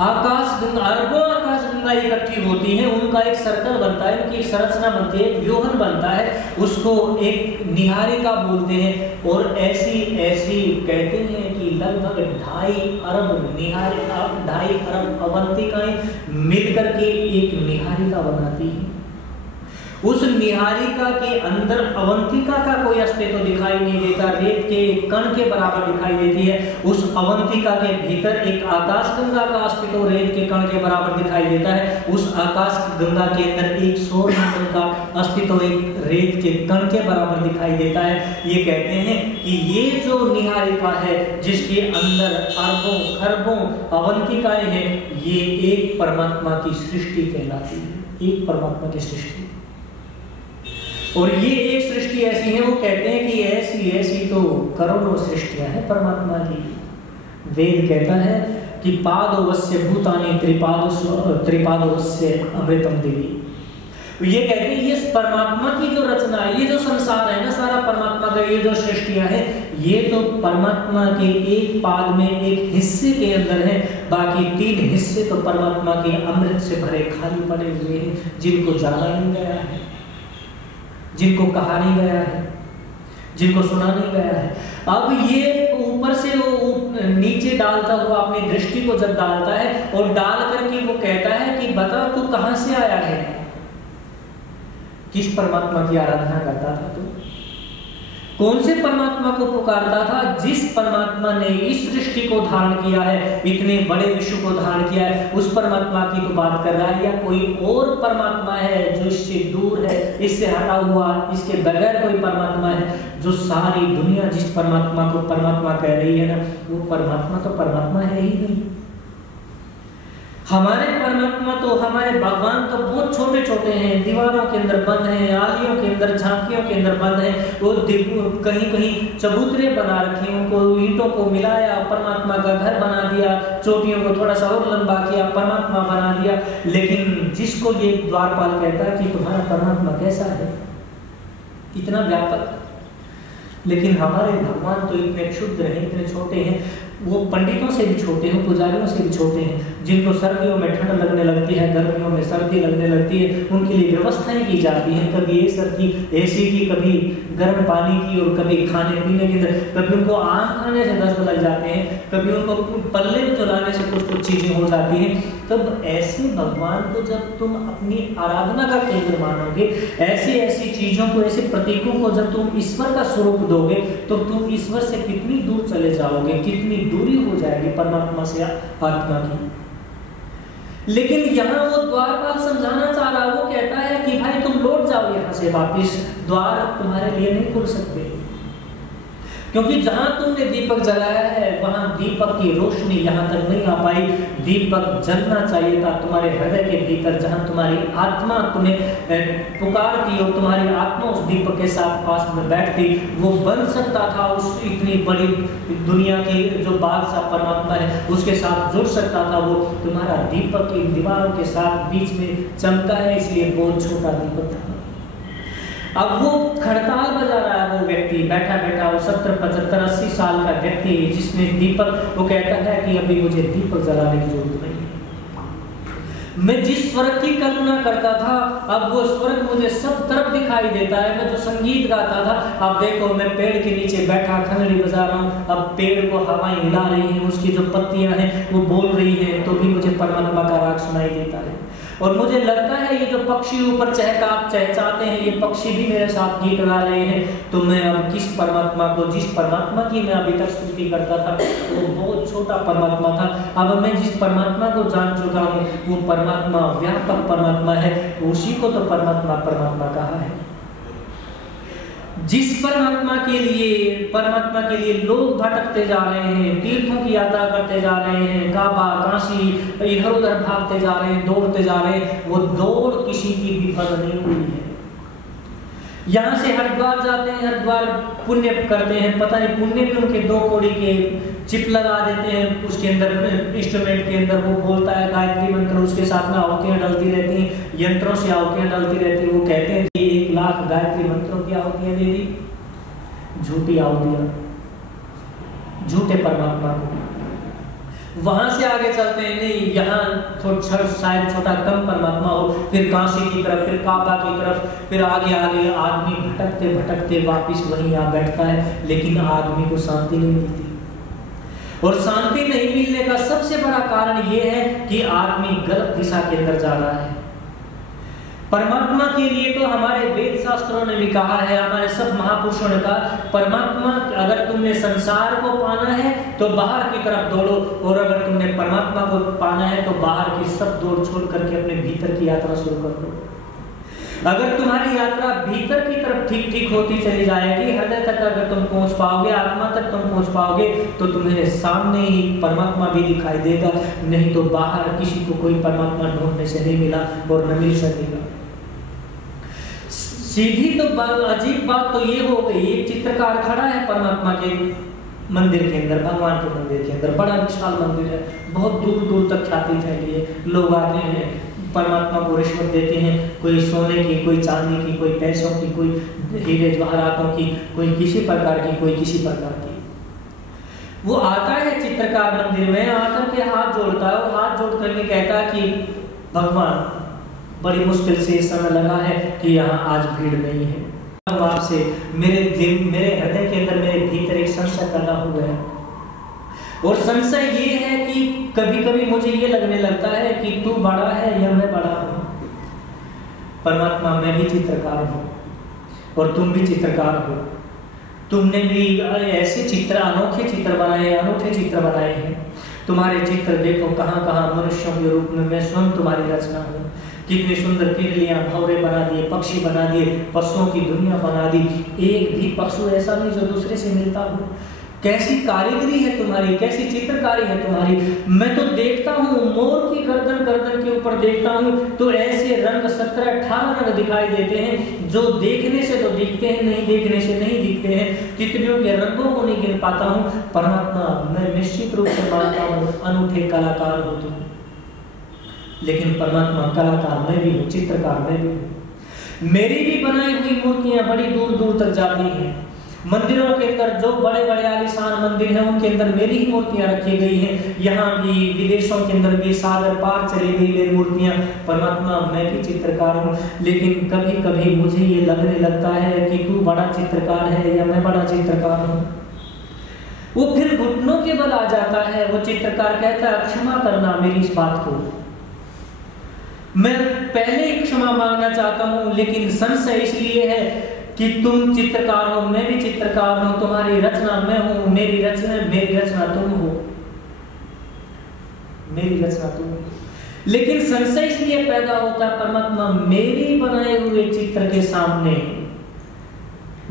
आकाश गंगा, अरबों आकाश गंगा इकट्ठी होती हैं, उनका एक सर्कल बनता है, उनकी एक संरचना बनती है, व्यूहन बनता है, उसको एक निहारिका बोलते हैं। और ऐसी ऐसी कहते हैं कि लगभग 2.5 अरब निहारिका, 2.5 अरब अवंतिकाएं मिलकर के एक निहारिका बनाती हैं। उस निहारिका के अंदर अवंतिका का कोई अस्तित्व दिखाई नहीं देता, रेत के कण के बराबर दिखाई देती है। उस अवंतिका के भीतर एक आकाश गंगा का अस्तित्व रेत के कण के बराबर दिखाई देता है। उस आकाश गंगा के अंदर एक सौर मंडल का अस्तित्व एक रेत के कण के बराबर दिखाई देता है। ये कहते हैं कि ये जो निहारिका है जिसके अंदर अरबों खरबों अवंतिकाएं हैं, ये एक परमात्मा की सृष्टि कहलाती है, एक परमात्मा की सृष्टि। और ये एक सृष्टि ऐसी है, वो कहते हैं कि ऐसी ऐसी तो करोड़ों सृष्टियां हैं परमात्मा की। वेद कहता है कि पादोवस्य भूतानि त्रिपादोवस्य अमृतम दिवी। ये कहते हैं ये परमात्मा की जो रचना है, ये जो संसार है ना सारा परमात्मा का, ये जो सृष्टियां हैं, ये तो परमात्मा के एक पाद में एक हिस्से के अंदर है, बाकी 3 हिस्से तो परमात्मा के अमृत से भरे खाली पड़े हुए हैं, जिनको जाना नहीं गया है, जिनको कहा नहीं गया है, जिनको सुना नहीं गया है। अब ये ऊपर से वो नीचे डालता हुआ अपनी दृष्टि को जब डालता है और डाल करके वो कहता है कि बता तू कहां से आया है, किस परमात्मा की आराधना करता था तू, कौन से परमात्मा को पुकारता था, जिस परमात्मा ने इस सृष्टि को धारण किया है, इतने बड़े विश्व को धारण किया है, उस परमात्मा की तो बात कर रहा है, या कोई और परमात्मा है जो इससे दूर है, इससे हटा हुआ, इसके बगैर कोई परमात्मा है? जो सारी दुनिया जिस परमात्मा को परमात्मा कह रही है ना, वो परमात्मा तो परमात्मा है ही नहीं। हमारे परमात्मा तो, हमारे भगवान तो बहुत छोटे छोटे हैं, दीवारों के अंदर बंद हैं, आलियों के अंदर, झांकियों के अंदर बंद हैं। वो कहीं कहीं चबूतरे बना रखे, उनको ईंटों को मिलाया, परमात्मा का घर बना दिया, चोटियों को थोड़ा सा और लंबा किया, परमात्मा बना दिया। लेकिन जिसको ये द्वारपाल कहता है कि तुम्हारा परमात्मा कैसा है, इतना व्यापक, लेकिन हमारे भगवान तो इतने क्षुद्र हैं, इतने छोटे हैं, वो पंडितों से भी छोटे हैं, पुजारियों से भी छोटे हैं। जिनको सर्दियों में ठंड लगने लगती है, गर्मियों में सर्दी लगने लगती है, उनके लिए व्यवस्थाएं की जाती हैं, कभी एसी की, कभी गर्म पानी की, और कभी खाने पीने की, कभी उनको आम खाने से दस्त लग जाते हैं, कभी उनको पल्ले में चलाने से कुछ कुछ चीजें हो जाती हैं। तब ऐसे भगवान को जब तुम अपनी आराधना का केंद्र मानोगे, ऐसी ऐसी चीजों को, ऐसे प्रतीकों को जब तुम ईश्वर का स्वरूप दोगे, तो तुम ईश्वर से कितनी दूर चले जाओगे, कितनी दूरी हो जाएगी परमात्मा से आत्मा की। लेकिन यहाँ वो द्वारपाल समझाना चाह रहा, वो कहता है कि भाई तुम लौट जाओ यहाँ से वापिस, द्वार तुम्हारे लिए नहीं खुल सकते, क्योंकि जहां तुमने दीपक जलाया है वहां दीपक की रोशनी यहाँ तक नहीं आ पाई। दीपक जलना चाहिए था तुम्हारे हृदय के भीतर, जहां तुम्हारी आत्मा तुम्हें पुकारती और तुम्हारी आत्मा उस दीपक के साथ पास में बैठती, वो बन सकता था उस इतनी बड़ी दुनिया की जो बादशाह परमात्मा है उसके साथ जुड़ सकता था। वो तुम्हारा दीपक इन दीवारों के साथ बीच में चमका है, इसलिए बहुत छोटा दीपक था। अब वो खड़ताल बजा रहा है, वो व्यक्ति बैठा बैठा, वो 70, 75, 80 साल का व्यक्ति, जिसने दीपक, वो कहता है कि अभी मुझे दीपक जलाने की जरूरत नहीं है। मैं जिस स्वर्ग की कल्पना करता था, अब वो स्वर्ग मुझे सब तरफ दिखाई देता है। मैं जो संगीत गाता था, अब देखो मैं पेड़ के नीचे बैठा खंजड़ी बजा रहा हूँ, अब पेड़ को हवाएं हिला रही हैं, उसकी जो पत्तियां हैं वो बोल रही हैं, तो भी मुझे परमात्मा का राग सुनाई देता है। और मुझे लगता है ये जो पक्षी ऊपर चहचहाते हैं, ये पक्षी भी मेरे साथ गीत गा रहे हैं। तो मैं अब किस परमात्मा को, जिस परमात्मा की मैं अभी तक स्तुति करता था, वो बहुत छोटा परमात्मा था, अब मैं जिस परमात्मा को जान चुका हूँ वो परमात्मा व्यापक परमात्मा है, उसी को तो परमात्मा कहा है। जिस परमात्मा के लिए लोग भटकते जा रहे हैं, तीर्थों की यात्रा करते जा रहे हैं, काबा, काशी, इधर उधर भागते जा रहे हैं, दौड़ते जा रहे हैं, वो दौड़ किसी की विफल नहीं हुई है। यहाँ से हरिद्वार जाते हैं, हरिद्वार पुण्य करते हैं, पता नहीं पुण्य भी उनके 2 कौड़ी के चिप लगा देते हैं, उसके अंदर इंस्ट्रूमेंट के अंदर वो बोलता है गायत्री मंत्र, उसके साथ में आहुतियाँ डलती रहती हैं, यंत्रों से आहुतियाँ डलती रहती हैं। वो कहते हैं कि 1 लाख गायत्री मंत्रों की आहुतियाँ दे दी, झूठी आहुतियाँ, झूठे परमात्मा को। वहां से आगे चलते हैं, नहीं यहाँ शायद छोटा कम परमात्मा हो, फिर काशी की तरफ, फिर काबा की तरफ, फिर आगे आदमी भटकते भटकते वापिस वहीं आ बैठता है, लेकिन आदमी को शांति नहीं मिलती। और शांति नहीं मिलने का सबसे बड़ा कारण यह है कि आदमी गलत दिशा के अंदर जा रहा है। परमात्मा के लिए तो हमारे वेद शास्त्रों ने भी कहा है, हमारे सब महापुरुषों ने कहा, परमात्मा अगर तुमने संसार को पाना है तो बाहर की तरफ दौड़ो, और अगर तुमने परमात्मा को पाना है तो बाहर की सब दौड़ छोड़ करके अपने भीतर की यात्रा शुरू कर दो। अगर तुम्हारी यात्रा भीतर की तरफ ठीक ठीक होती चली जाएगी, हृदय तक अगर तुम पहुंच पाओगे, आत्मा तक तुम पहुंच पाओगे, तो तुम्हें सामने ही परमात्मा भी दिखाई देगा, नहीं तो बाहर किसी को कोई परमात्मा ढूंढने से नहीं मिला और न मिल सकेगा। सीधी तो अजीब बात तो ये हो गई, एक चित्रकार खड़ा है परमात्मा के मंदिर के अंदर, भगवान के मंदिर के अंदर, बड़ा विशाल मंदिर है, बहुत दूर दूर तक ख्याति फैली है, लोग आते हैं, परमात्मा को रिश्वत देते हैं, कोई सोने की, कोई चांदी की, कोई पैसों की, कोई हीरे जवाहरातों की, कोई किसी प्रकार की, कोई किसी प्रकार की। वो आता है चित्रकार मंदिर में, आकर के हाथ जोड़ता है, और हाथ जोड़ करके कहता है कि भगवान बड़ी मुश्किल से समय लगा है कि यहाँ आज भीड़ नहीं है, आपसे मेरे हृदय के अंदर, मेरे भीतर एक संशय पैदा हो गया, और संशय ये है कि कभी कभी मुझे ये लगने लगता है कि तू बड़ा है या मैं बड़ा हूँ। परमात्मा, मैं भी चित्रकार हूँ और तुम भी चित्रकार हो, तुमने भी ऐसे चित्र, अनोखे चित्र बनाए, अनूठे चित्र बनाए हैं। तुम्हारे चित्र देखो कहाँ कहाँ मनुष्यों के रूप में मैं स्वयं तुम्हारी रचना हूँ। कितनी सुंदर तितलियां, भंवरे बना दिए, पक्षी बना दिए, पशुओं की दुनिया बना दी, एक भी पशु ऐसा नहीं जो दूसरे से मिलता हो। कैसी कारीगरी है तुम्हारी, कैसी चित्रकारी है तुम्हारी। मैं तो देखता हूँ मोर की गर्दन के ऊपर देखता हूँ तो ऐसे रंग 17-18 रंग दिखाई देते हैं, जो देखने से तो दिखते हैं, नहीं देखने से नहीं दिखते हैं। तितलियों के रंगों को नहीं गिन पाता हूँ। परमात्मा, मैं निश्चित रूप से मानता हूँ अनूठे कलाकार हो तुम, लेकिन परमात्मा कलाकार मैं भी हूँ, चित्रकार मैं भी हूँ। मेरी भी बनाई हुई मूर्तियां बड़ी दूर दूर तक जाती हैं। मंदिरों के अंदर जो बड़े बड़े आलीशान मंदिर हैं उनके अंदर मेरी ही मूर्तियां रखी गई हैं। यहाँ भी, विदेशों के अंदर भी सागर पार चली गई मेरी मूर्तियां। परमात्मा, मैं भी चित्रकार हूँ, लेकिन कभी कभी मुझे ये लगने लगता है कि तू बड़ा चित्रकार है या मैं बड़ा चित्रकार हूँ। वो फिर घुटनों के बल आ जाता है। वो चित्रकार कहता है क्षमा करना मेरी इस बात को, मैं पहले ही क्षमा मांगना चाहता हूँ, लेकिन संशय इसलिए है कि तुम चित्रकार हो, मैं भी चित्रकार हूँ, तुम्हारी रचना मैं हूँ, मेरी रचना तुम हो, मेरी रचना तुम हो। लेकिन संशय इसलिए पैदा होता है, परमात्मा मेरी बनाए हुए चित्र के सामने,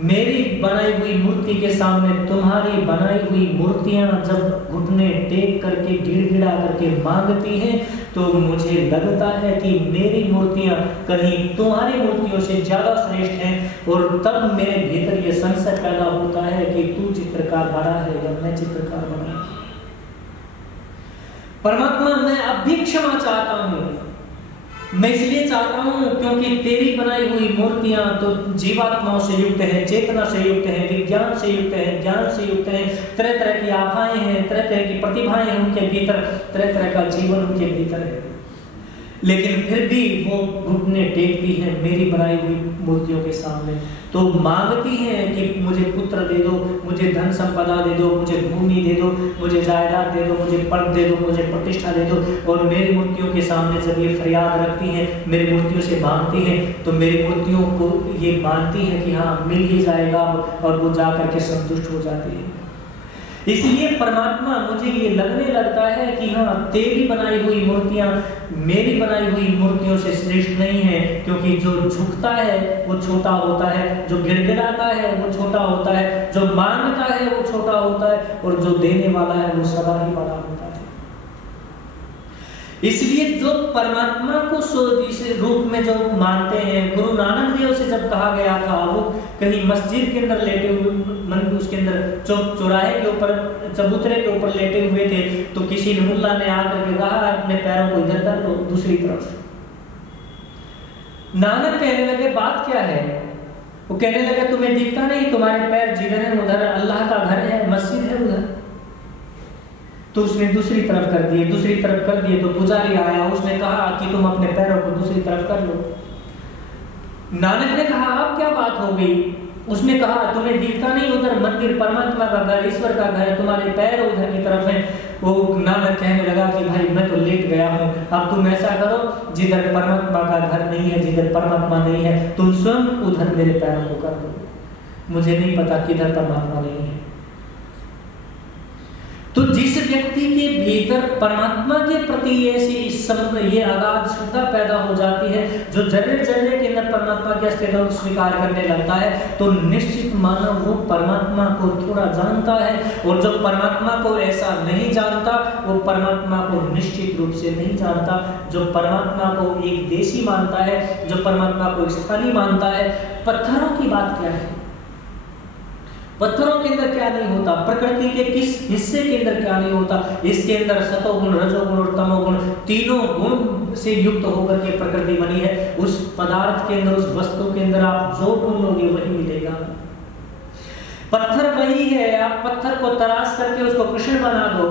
मेरी बनाई हुई मूर्ति के सामने तुम्हारी बनाई हुई मूर्तियां जब घुटने टेक करके गिड़गिड़ा करके मांगती हैं, तो मुझे लगता है कि मेरी मूर्तियां कहीं तुम्हारी मूर्तियों से ज्यादा श्रेष्ठ हैं। और तब मेरे भीतर ये संशय पैदा होता है कि तू चित्रकार बड़ा है या मैं चित्रकार बड़ा हूं। परमात्मा, मैं अब भी क्षमा चाहता हूं। मैं इसलिए चाहता हूं क्योंकि तेरी बनाई हुई मूर्तियां तो जीवात्माओं से युक्त है, चेतना से युक्त है, विज्ञान से युक्त है, ज्ञान से युक्त है, तरह तरह की आभाएं हैं, तरह तरह की प्रतिभाएं हैं उनके भीतर, तरह तरह का जीवन उनके भीतर है। लेकिन फिर भी वो घुटने टेकती हैं मेरी बनाई हुई मूर्तियों के सामने। तो मांगती हैं कि मुझे पुत्र दे दो, मुझे धन संपदा दे दो, मुझे भूमि दे दो, मुझे जायदाद दे दो, मुझे पद दे दो, मुझे प्रतिष्ठा दे दो। और मेरी मूर्तियों के सामने जब ये फरियाद रखती हैं, मेरी मूर्तियों से मांगती हैं, तो मेरी मूर्तियों को ये मानती हैं कि हाँ मिल ही जाएगा, और वो जा करके संतुष्ट हो जाती है। इसलिए परमात्मा, मुझे ये लगने लगता है कि हाँ तेरी बनाई हुई मूर्तियां मेरी बनाई हुई मूर्तियों से श्रेष्ठ नहीं है, क्योंकि जो झुकता है वो छोटा होता है, जो गिड़गिड़ाता है वो छोटा होता है, जो मांगता है वो छोटा होता है, और जो देने वाला है वो सदा ही बड़ा होता है। इसलिए जो परमात्मा को इस रूप में जो मानते हैं, गुरु नानक देव से जब कहा गया था, वो कहीं मस्जिद के अंदर लेटे हुए, मन उसके अंदर चौराहे के ऊपर, चबूतरे के ऊपर लेटे हुए थे, तो किसी ने, मुल्ला ने आकर के कहा अपने पैरों को इधर कर लो, दूसरी तरफ। नानक कहने लगे बात क्या है? वो कहने लगे तुम्हें दिखता नहीं, तुम्हारे पैर जिधर है उधर अल्लाह का घर है, मस्जिद है उधर। तो उसने दूसरी तरफ कर दिए, दूसरी तरफ कर दिए, तो पुजारी आया, उसने कहा कि तुम अपने पैरों को दूसरी तरफ कर लो। नानक ने कहा अब क्या बात हो गई? उसने कहा तुम्हें दिखता नहीं, उधर मंदिर परमात्मा का घर, ईश्वर का घर, तुम्हारे पैर उधर की तरफ हैं। वो नानक कहने लगा कि भाई मैं तो लेट गया हूँ, अब तुम ऐसा करो, जिधर परमात्मा का घर नहीं है, जिधर परमात्मा नहीं है, तुम स्वयं उधर मेरे पैरों को कर दो, मुझे नहीं पता किधर परमात्मा नहीं है। तो जिस व्यक्ति के भीतर परमात्मा के प्रति ये अगाध श्रद्धा पैदा हो जाती है, जो जर्रे जर्रे के अंदर परमात्मा के अस्तित्व को स्वीकार करने लगता है, तो निश्चित मानव वो परमात्मा को थोड़ा जानता है, और जो परमात्मा को ऐसा नहीं जानता, वो परमात्मा को निश्चित रूप से नहीं जानता। जो परमात्मा को एक देशी मानता है, जो परमात्मा को स्थानीय मानता है। पत्थरों की बात क्या है? पत्थरों के अंदर क्या नहीं होता? प्रकृति के किस हिस्से के अंदर क्या नहीं होता? इसके अंदर सतोगुण, रजोगुण और तमोगुण तीनों गुण से युक्त होकर के प्रकृति बनी है। उस पदार्थ के अंदर, उस वस्तु के अंदर आप जो ढूंढोगे वही मिलेगा। पत्थर वही है। आप पत्थर को तराश करके उसको कृष्ण बना दो,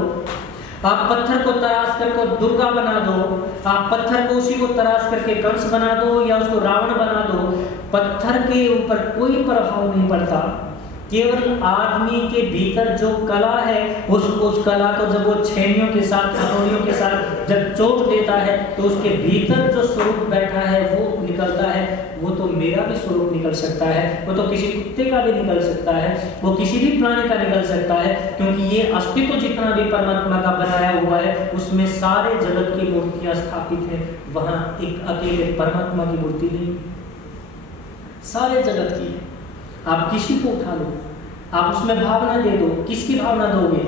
आप पत्थर को तराश करके दुर्गा बना दो, आप पत्थर को उसी को तराश करके कंस बना दो या उसको रावण बना दो, पत्थर के ऊपर कोई प्रभाव नहीं पड़ता। केवल आदमी के भीतर जो कला है, उस कला को जब वो छेनियों के साथ, हथौड़ियों के साथ जब चोट देता है, तो उसके भीतर जो स्वरूप बैठा है वो निकलता है। वो तो मेरा भी स्वरूप निकल सकता है, वो तो किसी कुत्ते का भी निकल सकता है, वो किसी भी प्राणी का निकल सकता है, क्योंकि ये अस्तित्व जितना भी परमात्मा का बनाया हुआ है, उसमें सारे जगत की मूर्तियां स्थापित हैं। वहां एक अकेले परमात्मा की मूर्ति नहीं, सारे जगत की है। आप किसी को उठा लो, आप उसमें भावना दे दो, किसकी भावना दोगे,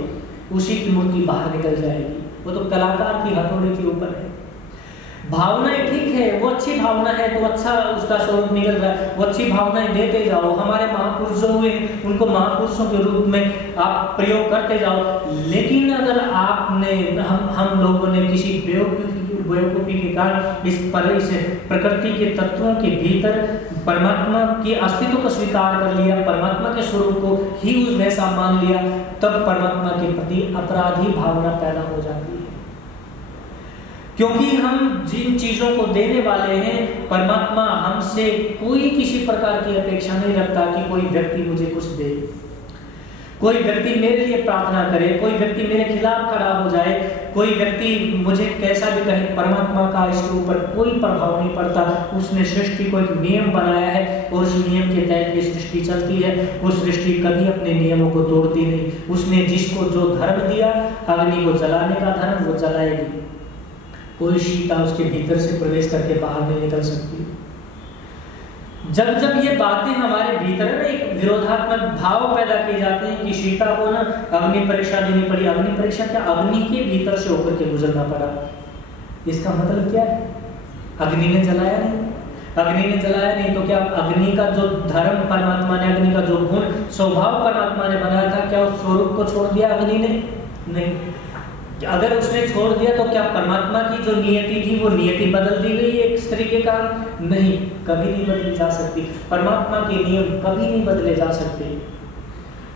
उसी की मूर्ति बाहर निकल जाएगी। वो तो कलाकार की हथौड़े के ऊपर है। भावनाएं ठीक है, वो अच्छी भावना है तो अच्छा उसका स्वरूप निकल रहा है, वो अच्छी भावनाएं देते जाओ। हमारे महापुरुष जो हुए उनको महापुरुषों के रूप में आप प्रयोग करते जाओ। लेकिन अगर आपने, हम लोगों ने किसी बेवकूफी के कारण इस प्रकृति के तत्वों के भीतर परमात्मा के अस्तित्व को स्वीकार कर लिया, परमात्मा के स्वरूप को ही वैसा मान लिया, तब परमात्मा के प्रति अपराधी भावना पैदा हो जाती है। क्योंकि हम जिन चीजों को देने वाले हैं, परमात्मा हमसे कोई किसी प्रकार की अपेक्षा नहीं रखता कि कोई व्यक्ति मुझे कुछ दे, कोई व्यक्ति मेरे लिए प्रार्थना करे, कोई व्यक्ति मेरे खिलाफ खड़ा हो जाए, कोई व्यक्ति मुझे कैसा भी कहे, परमात्मा का इसके ऊपर कोई प्रभाव नहीं पड़ता। उसने सृष्टि को एक नियम बनाया है और उस नियम के तहत ये सृष्टि चलती है। वो सृष्टि कभी अपने नियमों को तोड़ती नहीं। उसने जिसको जो धर्म दिया, अग्नि को जलाने का धर्म, वो जलाएगी। कोई शीता उसके भीतर से प्रवेश करके बाहर नहीं निकल सकती। जब जब ये बातें हमारे भीतर ना एक विरोधात्मक भाव पैदा किए जाते हैं कि सीता को ना अग्नि परीक्षा देनी पड़ी। अग्नि परीक्षा क्या? अग्नि के भीतर से होकर के गुजरना पड़ा। इसका मतलब क्या है? अग्नि ने जलाया नहीं, अग्नि ने जलाया नहीं तो क्या अग्नि का जो धर्म परमात्मा ने, अग्नि का जो गुण स्वभाव परमात्मा ने बनाया था, क्या उस स्वरूप को छोड़ दिया अग्नि ने? नहीं। अगर उसने छोड़ दिया तो क्या परमात्मा की जो नियति थी वो नियति बदल दी गई एक तरीके का? नहीं, कभी नहीं बदली जा सकती। परमात्मा के नियम कभी नहीं बदले जा सकते।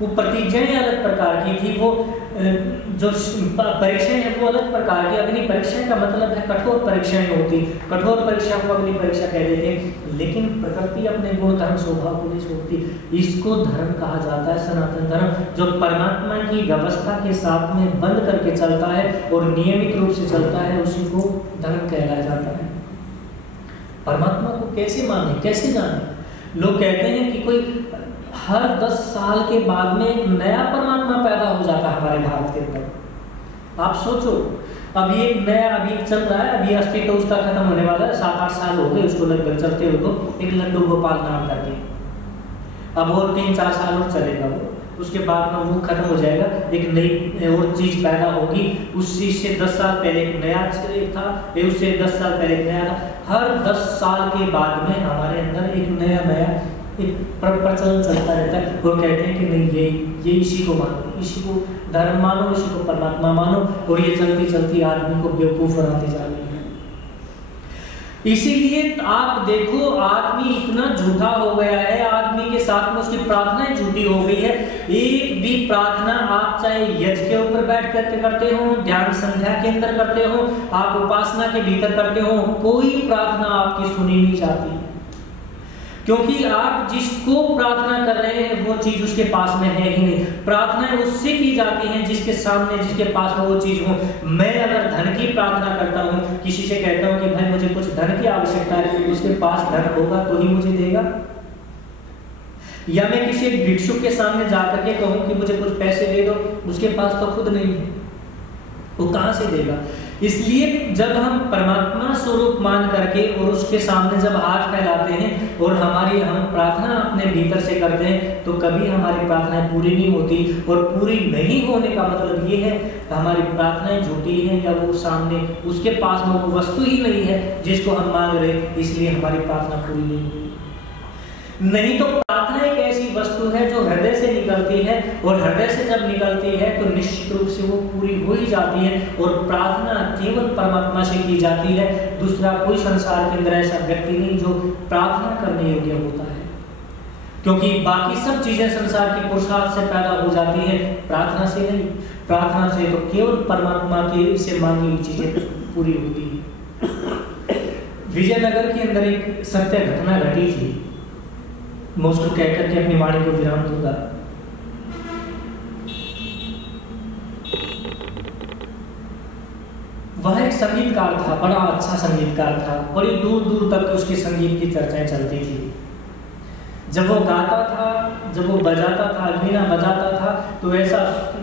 वो प्रतिज्ञाएं अलग प्रकार की थी, वो जो परीक्षाएं हैं वो अलग प्रकार की। अग्नि परीक्षा का मतलब है कठोर परीक्षाएं होती, कठोर परीक्षा को अग्नि परीक्षा कह देते हैं। लेकिन प्रकृति अपने गुण धर्म स्वभाव को नहीं छोड़ती। इसको धर्म कहा जाता है, सनातन धर्म, जो परमात्मा की व्यवस्था के साथ में बंद करके चलता है और नियमित रूप से चलता है, उसी को धर्म कहलाया जाता है। परमात्मा को कैसे माने, कैसे जाने? लोग कहते हैं कि कोई हर 10 साल के बाद में एक नया परमात्मा पैदा हो जाता है हमारे भारत के अंदर। आप सोचो, अभी एक नया अभी चल रहा है, अभी अस्तित्व उसका खत्म होने वाला है, 7-8 साल हो गए उसको लगभग चलते हुए, तो एक लड्डू गोपाल नाम करके, अब और 3-4 साल और चलेगा वो, उसके बाद में वो खत्म हो जाएगा, एक नई और चीज पैदा होगी। उस चीज से 10 साल पहले एक नया था, उससे 10 साल पहले एक नया था। हर 10 साल के बाद में हमारे अंदर एक नया एक प्रचलन चलता रहता है। वो कहते हैं कि नहीं, ये इसी को मानो, इसी को धर्म मानो, इसी को परमात्मा मानो, और ये चलती चलती आदमी को बेवकूफ बनाती जा रही है। इसीलिए आप देखो, आदमी इतना झूठा हो गया है, आदमी के साथ में उसकी प्रार्थनाएं झूठी हो गई है। एक भी प्रार्थना आप चाहे यज्ञ के ऊपर बैठ करके करते हो, ध्यान संध्या के अंदर करते हो, आप उपासना के भीतर करते हो, कोई प्रार्थना आपकी सुनी नहीं जाती। क्योंकि आप जिसको प्रार्थना कर रहे हैं वो चीज उसके पास में है ही नहीं। प्रार्थनाएं उससे की जाती हैं जिसके सामने, जिसके पास में वो चीज हो। मैं अगर धन की प्रार्थना करता हूँ, किसी से कहता हूँ कि भाई मुझे कुछ धन की आवश्यकता है, उसके पास धन होगा तो ही मुझे देगा। या मैं किसी एक भिक्षुक के सामने जाकर के कहूँ कि मुझे कुछ पैसे दे दो, उसके पास तो खुद नहीं है, वो कहाँ से देगा? इसलिए जब हम परमात्मा स्वरूप मान करके और उसके सामने जब हाथ फैलाते हैं और हम प्रार्थना अपने भीतर से करते हैं, तो कभी हमारी प्रार्थनाएं पूरी नहीं होती। और पूरी नहीं होने का मतलब ये है कि हमारी प्रार्थनाएं झूठी हैं, या वो सामने उसके पास में वो वस्तु ही नहीं है जिसको हम मांग रहे, इसलिए हमारी प्रार्थना पूरी नहीं हुई। नहीं तो प्रार्थना एक ऐसी वस्तु है जो हृदय से निकलती है, और हृदय से जब निकलती है तो निश्चित रूप से वो पूरी हो ही जाती है। और प्रार्थना केवल परमात्मा से की जाती है। दूसरा कोई संसार के अंदर ऐसा व्यक्ति नहीं जो प्रार्थना करने योग्य होता है, क्योंकि बाकी सब चीजें संसार के पुरुषार्थ से पैदा हो जाती है, प्रार्थना से नहीं। प्रार्थना से तो केवल परमात्मा के से मांगी हुई चीजें पूरी होती है। विजयनगर के अंदर एक सत्य घटना घटी थी, मैं उसको कहकर के अपनी वाणी को विराम दूंगा। वह एक संगीतकार था, बड़ा अच्छा संगीतकार था, बड़ी दूर दूर तक उसके संगीत की चर्चाएं चलती थी। जब वो गाता था, जब वो बजाता था, वीणा बजाता था, तो ऐसा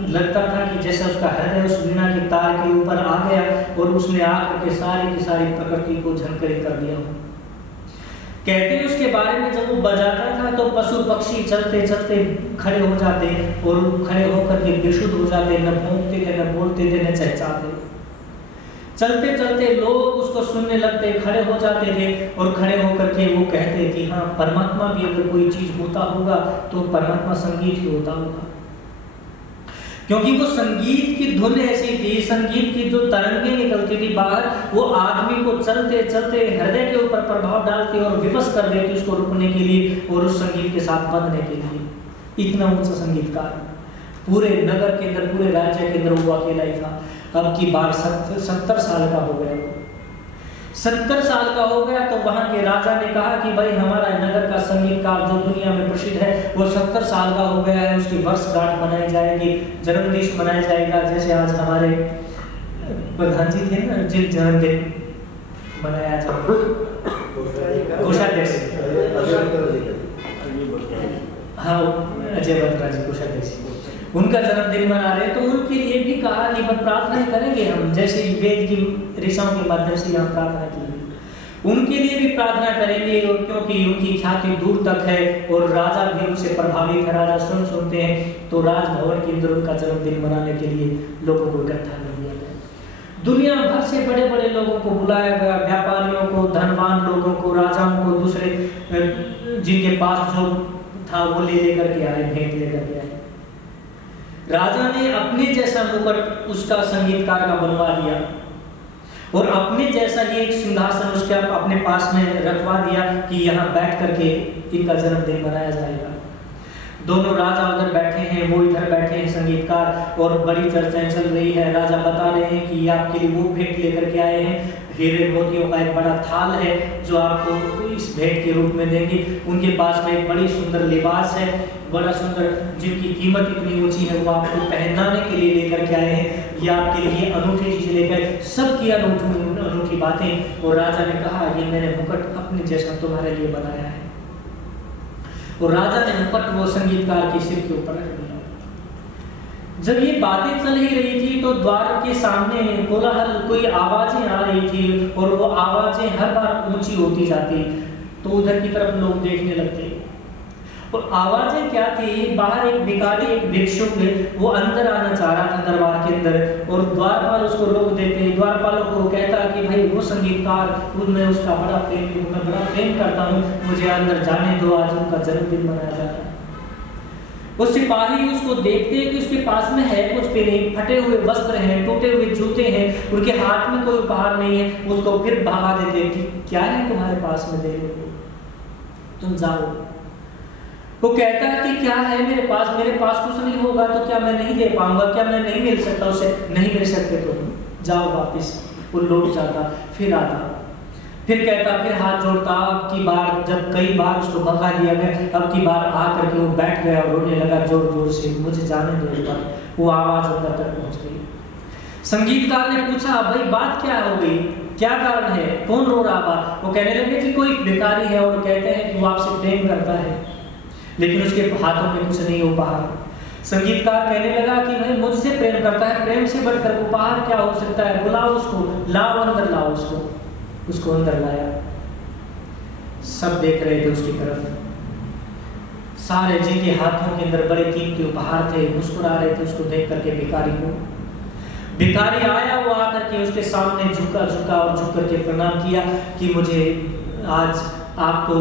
लगता था कि जैसे उसका हृदय उस वीणा के तार के ऊपर आ गया और उसने आकर के सारी की सारी प्रकृति को झंकरित कर दिया। कहते हैं उसके बारे में, जब वो बजाता था तो पशु पक्षी चलते चलते खड़े हो जाते और खड़े होकर के बेसुध हो जाते, न भौंकते थे, न बोलते थे, न चहचहाते। चलते चलते लोग उसको सुनने लगते, खड़े हो जाते थे और खड़े होकर के वो कहते कि हाँ, परमात्मा भी अगर कोई चीज होता होगा तो परमात्मा संगीत ही होता होगा। क्योंकि वो संगीत की धुन ऐसी थी, संगीत की जो तरंगें निकलती थी बाहर, वो आदमी को चलते चलते हृदय के ऊपर प्रभाव डालती और विवश कर देती उसको रुकने के लिए और उस संगीत के साथ बंधने के लिए। इतना ऊंचा संगीतकार पूरे नगर के अंदर, पूरे राज्य के अंदर वो अकेला ही था। अब की बार 70 साल का हो गया। 70 साल का हो गया तो वहां के राजा ने कहा कि भाई हमारा नगर का संगीतकार जो दुनिया में प्रसिद्ध है वो 70 साल का हो गया है, उसकी वर्षगांठ मनाई जाएगी, जन्मदिन मनाया जाएगा। जैसे आज हमारे प्रधान जी थे ना, जिन जन्मदिन मनाया जाता, कोषाध्यक्ष, हाँ अजय बत्रा जी कोषाध्यक्ष, उनका जन्मदिन मना रहे, तो उनके लिए भी कहा कि प्रार्थना करेंगे हम, जैसे वेद की ऋषियों के माध्यम से हम प्रार्थना की, उनके लिए भी प्रार्थना करेंगे। और क्योंकि उनकी ख्याति दूर तक है और राजा भी उनसे प्रभावित है, राजा सुनते हैं, तो राजभवन के अंदर उनका जन्मदिन मनाने के लिए लोगों को इकट्ठा कर दिया गया। दुनिया भर से बड़े बड़े लोगों को बुलाया गया, व्यापारियों को, धनवान लोगों को, राजाओं को, दूसरे जिनके पास जो था वो लेकर के आए, भेंट लेकर के आए। राजा ने अपने जैसा मुकुट उसका संगीतकार का बनवा दिया और अपने जैसा ही एक सिंहासन उसके अपने पास में रखवा दिया कि यहाँ बैठ करके इनका जन्मदिन मनाया जाएगा। दोनों राजा उधर बैठे हैं, वो इधर बैठे हैं संगीतकार, और बड़ी चर्चाएं चल रही है। राजा बता रहे हैं कि आपके लिए वो भेंट लेकर के आए हैं, हीरे मोतियों का एक बड़ा थाल है जो आपको इस भेंट के रूप में देंगे। उनके पास में एक बड़ी सुंदर लिबास है, बड़ा सुंदर, जिनकी कीमत इतनी ऊंची है, वो आपको पहनाने के लिए लेकर के आए हैं। ये आपके लिए अनूठी चीज लेकर, सबकी अनूठी बातें। और राजा ने कहा, ये मैंने मुकुट अपने जैसा तुम्हारे लिए बनाया है। और राजा ने मुकुट वो संगीतकार के सिर के ऊपर रख दिया। जब ये बातें चल ही रही थी तो द्वार के सामने कोलाहल, कोई आवाजें आ रही थी, और वो आवाजें हर बार ऊंची होती जाती, तो उधर की तरफ लोग देखने लगते। और आवाजें क्या थी, बाहर एक भिखारी, एक भिक्षुक, वो अंदर आना चाह रहा था दरबार के अंदर, और द्वारपाल उसको रोक देते। द्वारपालों को कहता कि भाई वो संगीतकार, मैं उसका बड़ा प्रेम करता हूँ, मुझे अंदर जाने दो, आज उनका जन्मदिन मनाया जा रहा है। वो सिपाही उसको देखते हैं कि उसके पास में है कुछ भी नहीं, फटे हुए वस्त्र हैं, टूटे हुए जूते हैं, उनके हाथ में कोई उपहार नहीं है, उसको फिर भगा देते कि क्या है तुम्हारे पास में देने को, तुम जाओ। वो कहता है कि क्या है मेरे पास कुछ नहीं होगा तो क्या मैं नहीं दे पाऊंगा, क्या मैं नहीं मिल सकता उसे? नहीं मिल सकते तो जाओ वापिस। वो लौट जाता, फिर आता, फिर कहता, फिर हाथ जोड़ता। अब की बार, जब कई बार उसको भगा दिया गया, अब की बार आकर के वो बैठ गया और रोने लगा जोर जोर से, मुझे जाने दो एक बार। वो आवाज अंदर तक पहुंच गई। संगीतकार ने पूछा, भाई बात क्या हो गई, क्या कारण है, कौन रो रहा था? वो कहने लगे कि कोई भिखारी है और कहते हैं कि वो आपसे प्रेम करता है, लेकिन उसके हाथों में कुछ नहीं उपहार। संगीतकार कहने लगा कि भाई मुझसे प्रेम करता है, प्रेम से बढ़कर उपहार क्या हो सकता है, बुलाओ उसको, लाओ अंदर लाओ उसको। उसको अंदर लाया, सब देख रहे थे उसकी तरफ। सारे जिनके हाथों के अंदर बड़े कीमती उपहार थे मुस्कुरा रहे थे उसको देख करके भिखारी को। भिखारी आया, वो आकर के उसके सामने झुका और झुक करके प्रणाम किया कि मुझे आज आपको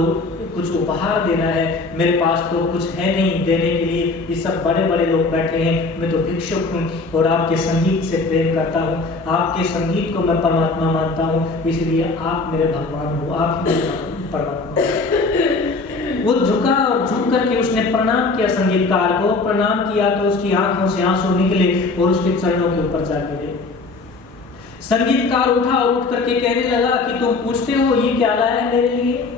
कुछ उपहार देना है, मेरे पास तो कुछ है नहीं देने के लिए, ये सब बड़े बड़े लोग बैठे हैं, मैं तो भिक्षुक हूँ और आपके संगीत से प्रेम करता हूँ, आपके संगीत को मैं परमात्मा मानता हूँ, इसलिए आप मेरे भगवान हो, आप मेरे परमात्मा। वो झुका और झुक करके उसने प्रणाम किया संगीतकार को। प्रणाम किया तो उसकी आंखों से आंसू निकले और उसके चरणों के ऊपर जा गिरे। संगीतकार उठा और उठ करके कहने लगा कि तुम पूछते हो ये क्या लाया है मेरे लिए?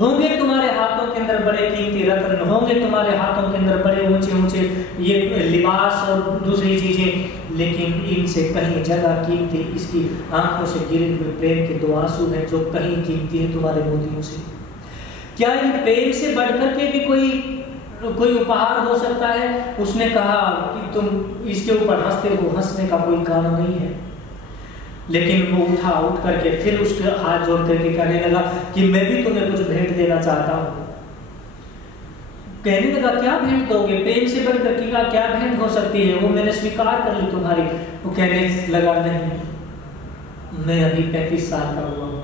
होंगे तुम्हारे हाथों के अंदर बड़े कीमती रत्न, होंगे तुम्हारे हाथों के अंदर बड़े ऊंचे ऊंचे ये लिबास और दूसरी चीजें, लेकिन इनसे कहीं ज्यादा कीमती इसकी आंखों से गिरे हुए प्रेम के दो आंसू हैं जो कहीं कीमती है तुम्हारे मोतियों से। क्या ये प्रेम से बढ़कर के भी कोई उपहार हो सकता है? उसने कहा कि तुम इसके ऊपर हंसते हो, हंसने का कोई कारण नहीं है। लेकिन वो उठ करके फिर उसके हाथ जोड़ करके कहने लगा कि मैं भी तुम्हें कुछ भेंट देना चाहता हूँ। कहने लगा क्या भेंट दोगे? प्रेम से बढ़कर के क्या भेंट हो सकती है? वो मैंने स्वीकार कर ली तुम्हारी। वो कहने लगा नहीं, मैं अभी 35 साल का हुआ हूँ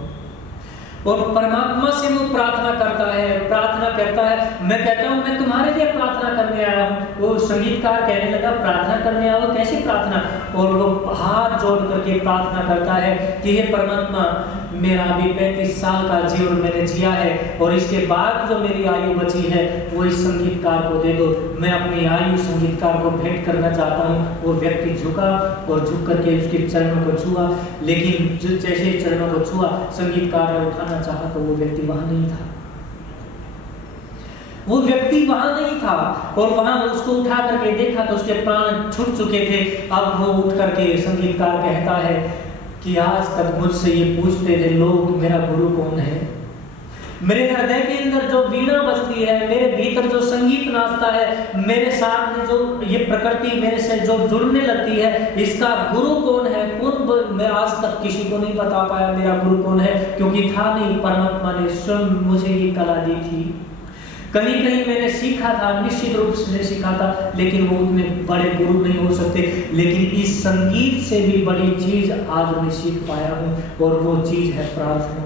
और परमात्मा से वो प्रार्थना करता है, प्रार्थना करता है। मैं कहता हूँ मैं तुम्हारे लिए प्रार्थना करने आया हूँ। वो संगीतकार कहने लगा प्रार्थना करने आया हो, कैसी प्रार्थना? और वो हाथ जोड़ करके प्रार्थना करता है कि हे परमात्मा, मेरा अभी 35 साल का जीवन मैंने जिया है और इसके बाद जो मेरी आयु बची है वो इस संगीतकार को दे दो। मैं अपनी आयु संगीतकार को भेंट करना चाहता हूँ। वो व्यक्ति झुका और झुक करके उसके चरणों को छुआ, लेकिन जैसे चरणों को छुआ संगीतकार ने उठाना चाहा तो वो व्यक्ति वहां नहीं था। वो व्यक्ति वहां नहीं था और वहां उसको उठा करके देखा तो उसके प्राण छूट चुके थे। अब वो उठ करके संगीतकार कहता है कि आज तक मुझसे ये पूछते थे लोग मेरा गुरु कौन है, मेरे हृदय के अंदर जो वीणा बजती है, मेरे भीतर जो संगीत नाचता है, मेरे साथ में जो ये प्रकृति मेरे से जो जुड़ने लगती है, इसका गुरु कौन है? मैं आज तक किसी को नहीं बता पाया मेरा गुरु कौन है, क्योंकि था नहीं। परमात्मा ने स्वयं मुझे ये कला दी थी। कहीं कहीं मैंने सीखा था, निश्चित रूप से सीखा था, लेकिन वो उतने बड़े गुरु नहीं हो सकते। लेकिन इस संगीत से भी बड़ी चीज आज मैं सीख पाया हूँ और वो चीज है प्रार्थना।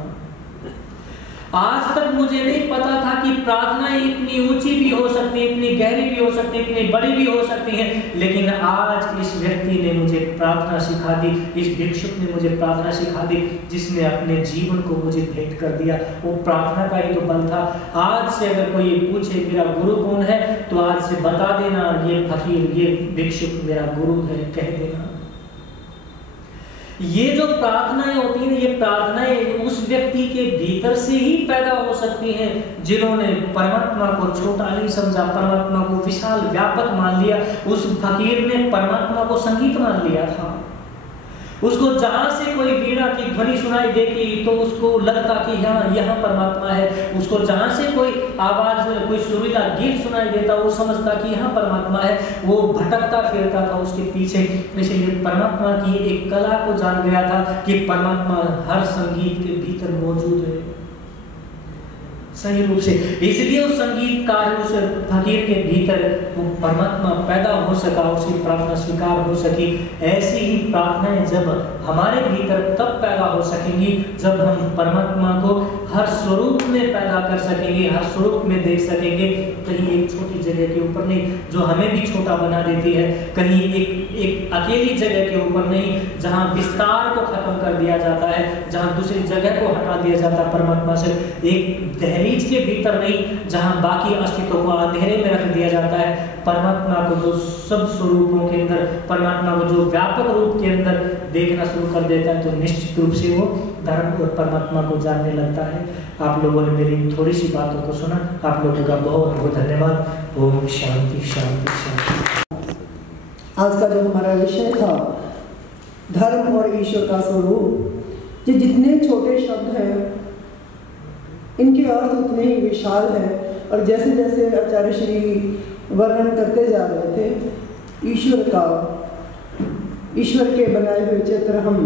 आज तक मुझे नहीं पता था कि प्रार्थनाएं इतनी ऊंची भी हो सकती है, इतनी गहरी भी हो सकती है, इतनी बड़ी भी हो सकती हैं। लेकिन आज इस व्यक्ति ने मुझे प्रार्थना सिखा दी, इस भिक्षुक ने मुझे प्रार्थना सिखा दी, जिसने अपने जीवन को मुझे भेंट कर दिया। वो प्रार्थना का ही तो बल था। आज से अगर कोई पूछे मेरा गुरु कौन है, तो आज से बता देना ये फकीर, ये भिक्षुक मेरा गुरु है, कह देना। ये जो प्रार्थनाएं होती हैं, ये प्रार्थनाएं उस व्यक्ति के भीतर से ही पैदा हो सकती हैं जिन्होंने परमात्मा को छोटा नहीं समझा, परमात्मा को विशाल व्यापक मान लिया। उस फकीर ने परमात्मा को संगीत मान लिया था। उसको जहां से कोई वीणा की ध्वनि सुनाई देती तो उसको लगता कि यहाँ परमात्मा है। उसको जहां से कोई आवाज, कोई सुरीला गीत सुनाई देता, वो समझता कि यहाँ परमात्मा है। वो भटकता फिरता था उसके पीछे, इसलिए परमात्मा की एक कला को जान गया था कि परमात्मा हर संगीत के भीतर मौजूद है, सही रूप से। इसलिए उस संगीतकार, उस फकीर के भीतर वो परमात्मा पैदा हो सका, उसकी प्रार्थना स्वीकार हो सकी। ऐसी ही प्रार्थनाएं जब हमारे भीतर तब पैदा हो सकेंगी जब हम परमात्मा को हर स्वरूप में पैदा कर सकेंगे, हर स्वरूप में देख सकेंगे। कहीं एक छोटी जगह के ऊपर नहीं जो हमें भी छोटा बना देती है, कहीं एक अकेली जगह के ऊपर नहीं जहां विस्तार को खत्म कर दिया जाता है, जहां दूसरी जगह को हटा दिया जाता है परमात्मा से, एक दहलीज के भीतर नहीं जहां बाकी अस्तित्व को अंधेरे में रख दिया जाता है। परमात्मा को जो सब स्वरूपों के अंदर, परमात्मा को जो व्यापक रूप के अंदर देखना शुरू कर देता है, तो निश्चित रूप से वो धर्म और परमात्मा को जानने लगता है। आप लोगों ने मेरी थोड़ी सी बातों को सुना, आप लोगों का बहुत बहुत धन्यवाद। ओम शांति शांति शांति। आज का जो हमारा विषय था धर्म और ईश्वर का स्वरूप, ये जितने छोटे शब्द हैं इनके अर्थ उतने ही विशाल हैं। और जैसे जैसे आचार्य श्री वर्णन करते जा रहे थे ईश्वर के बनाए हुए चित्र, हम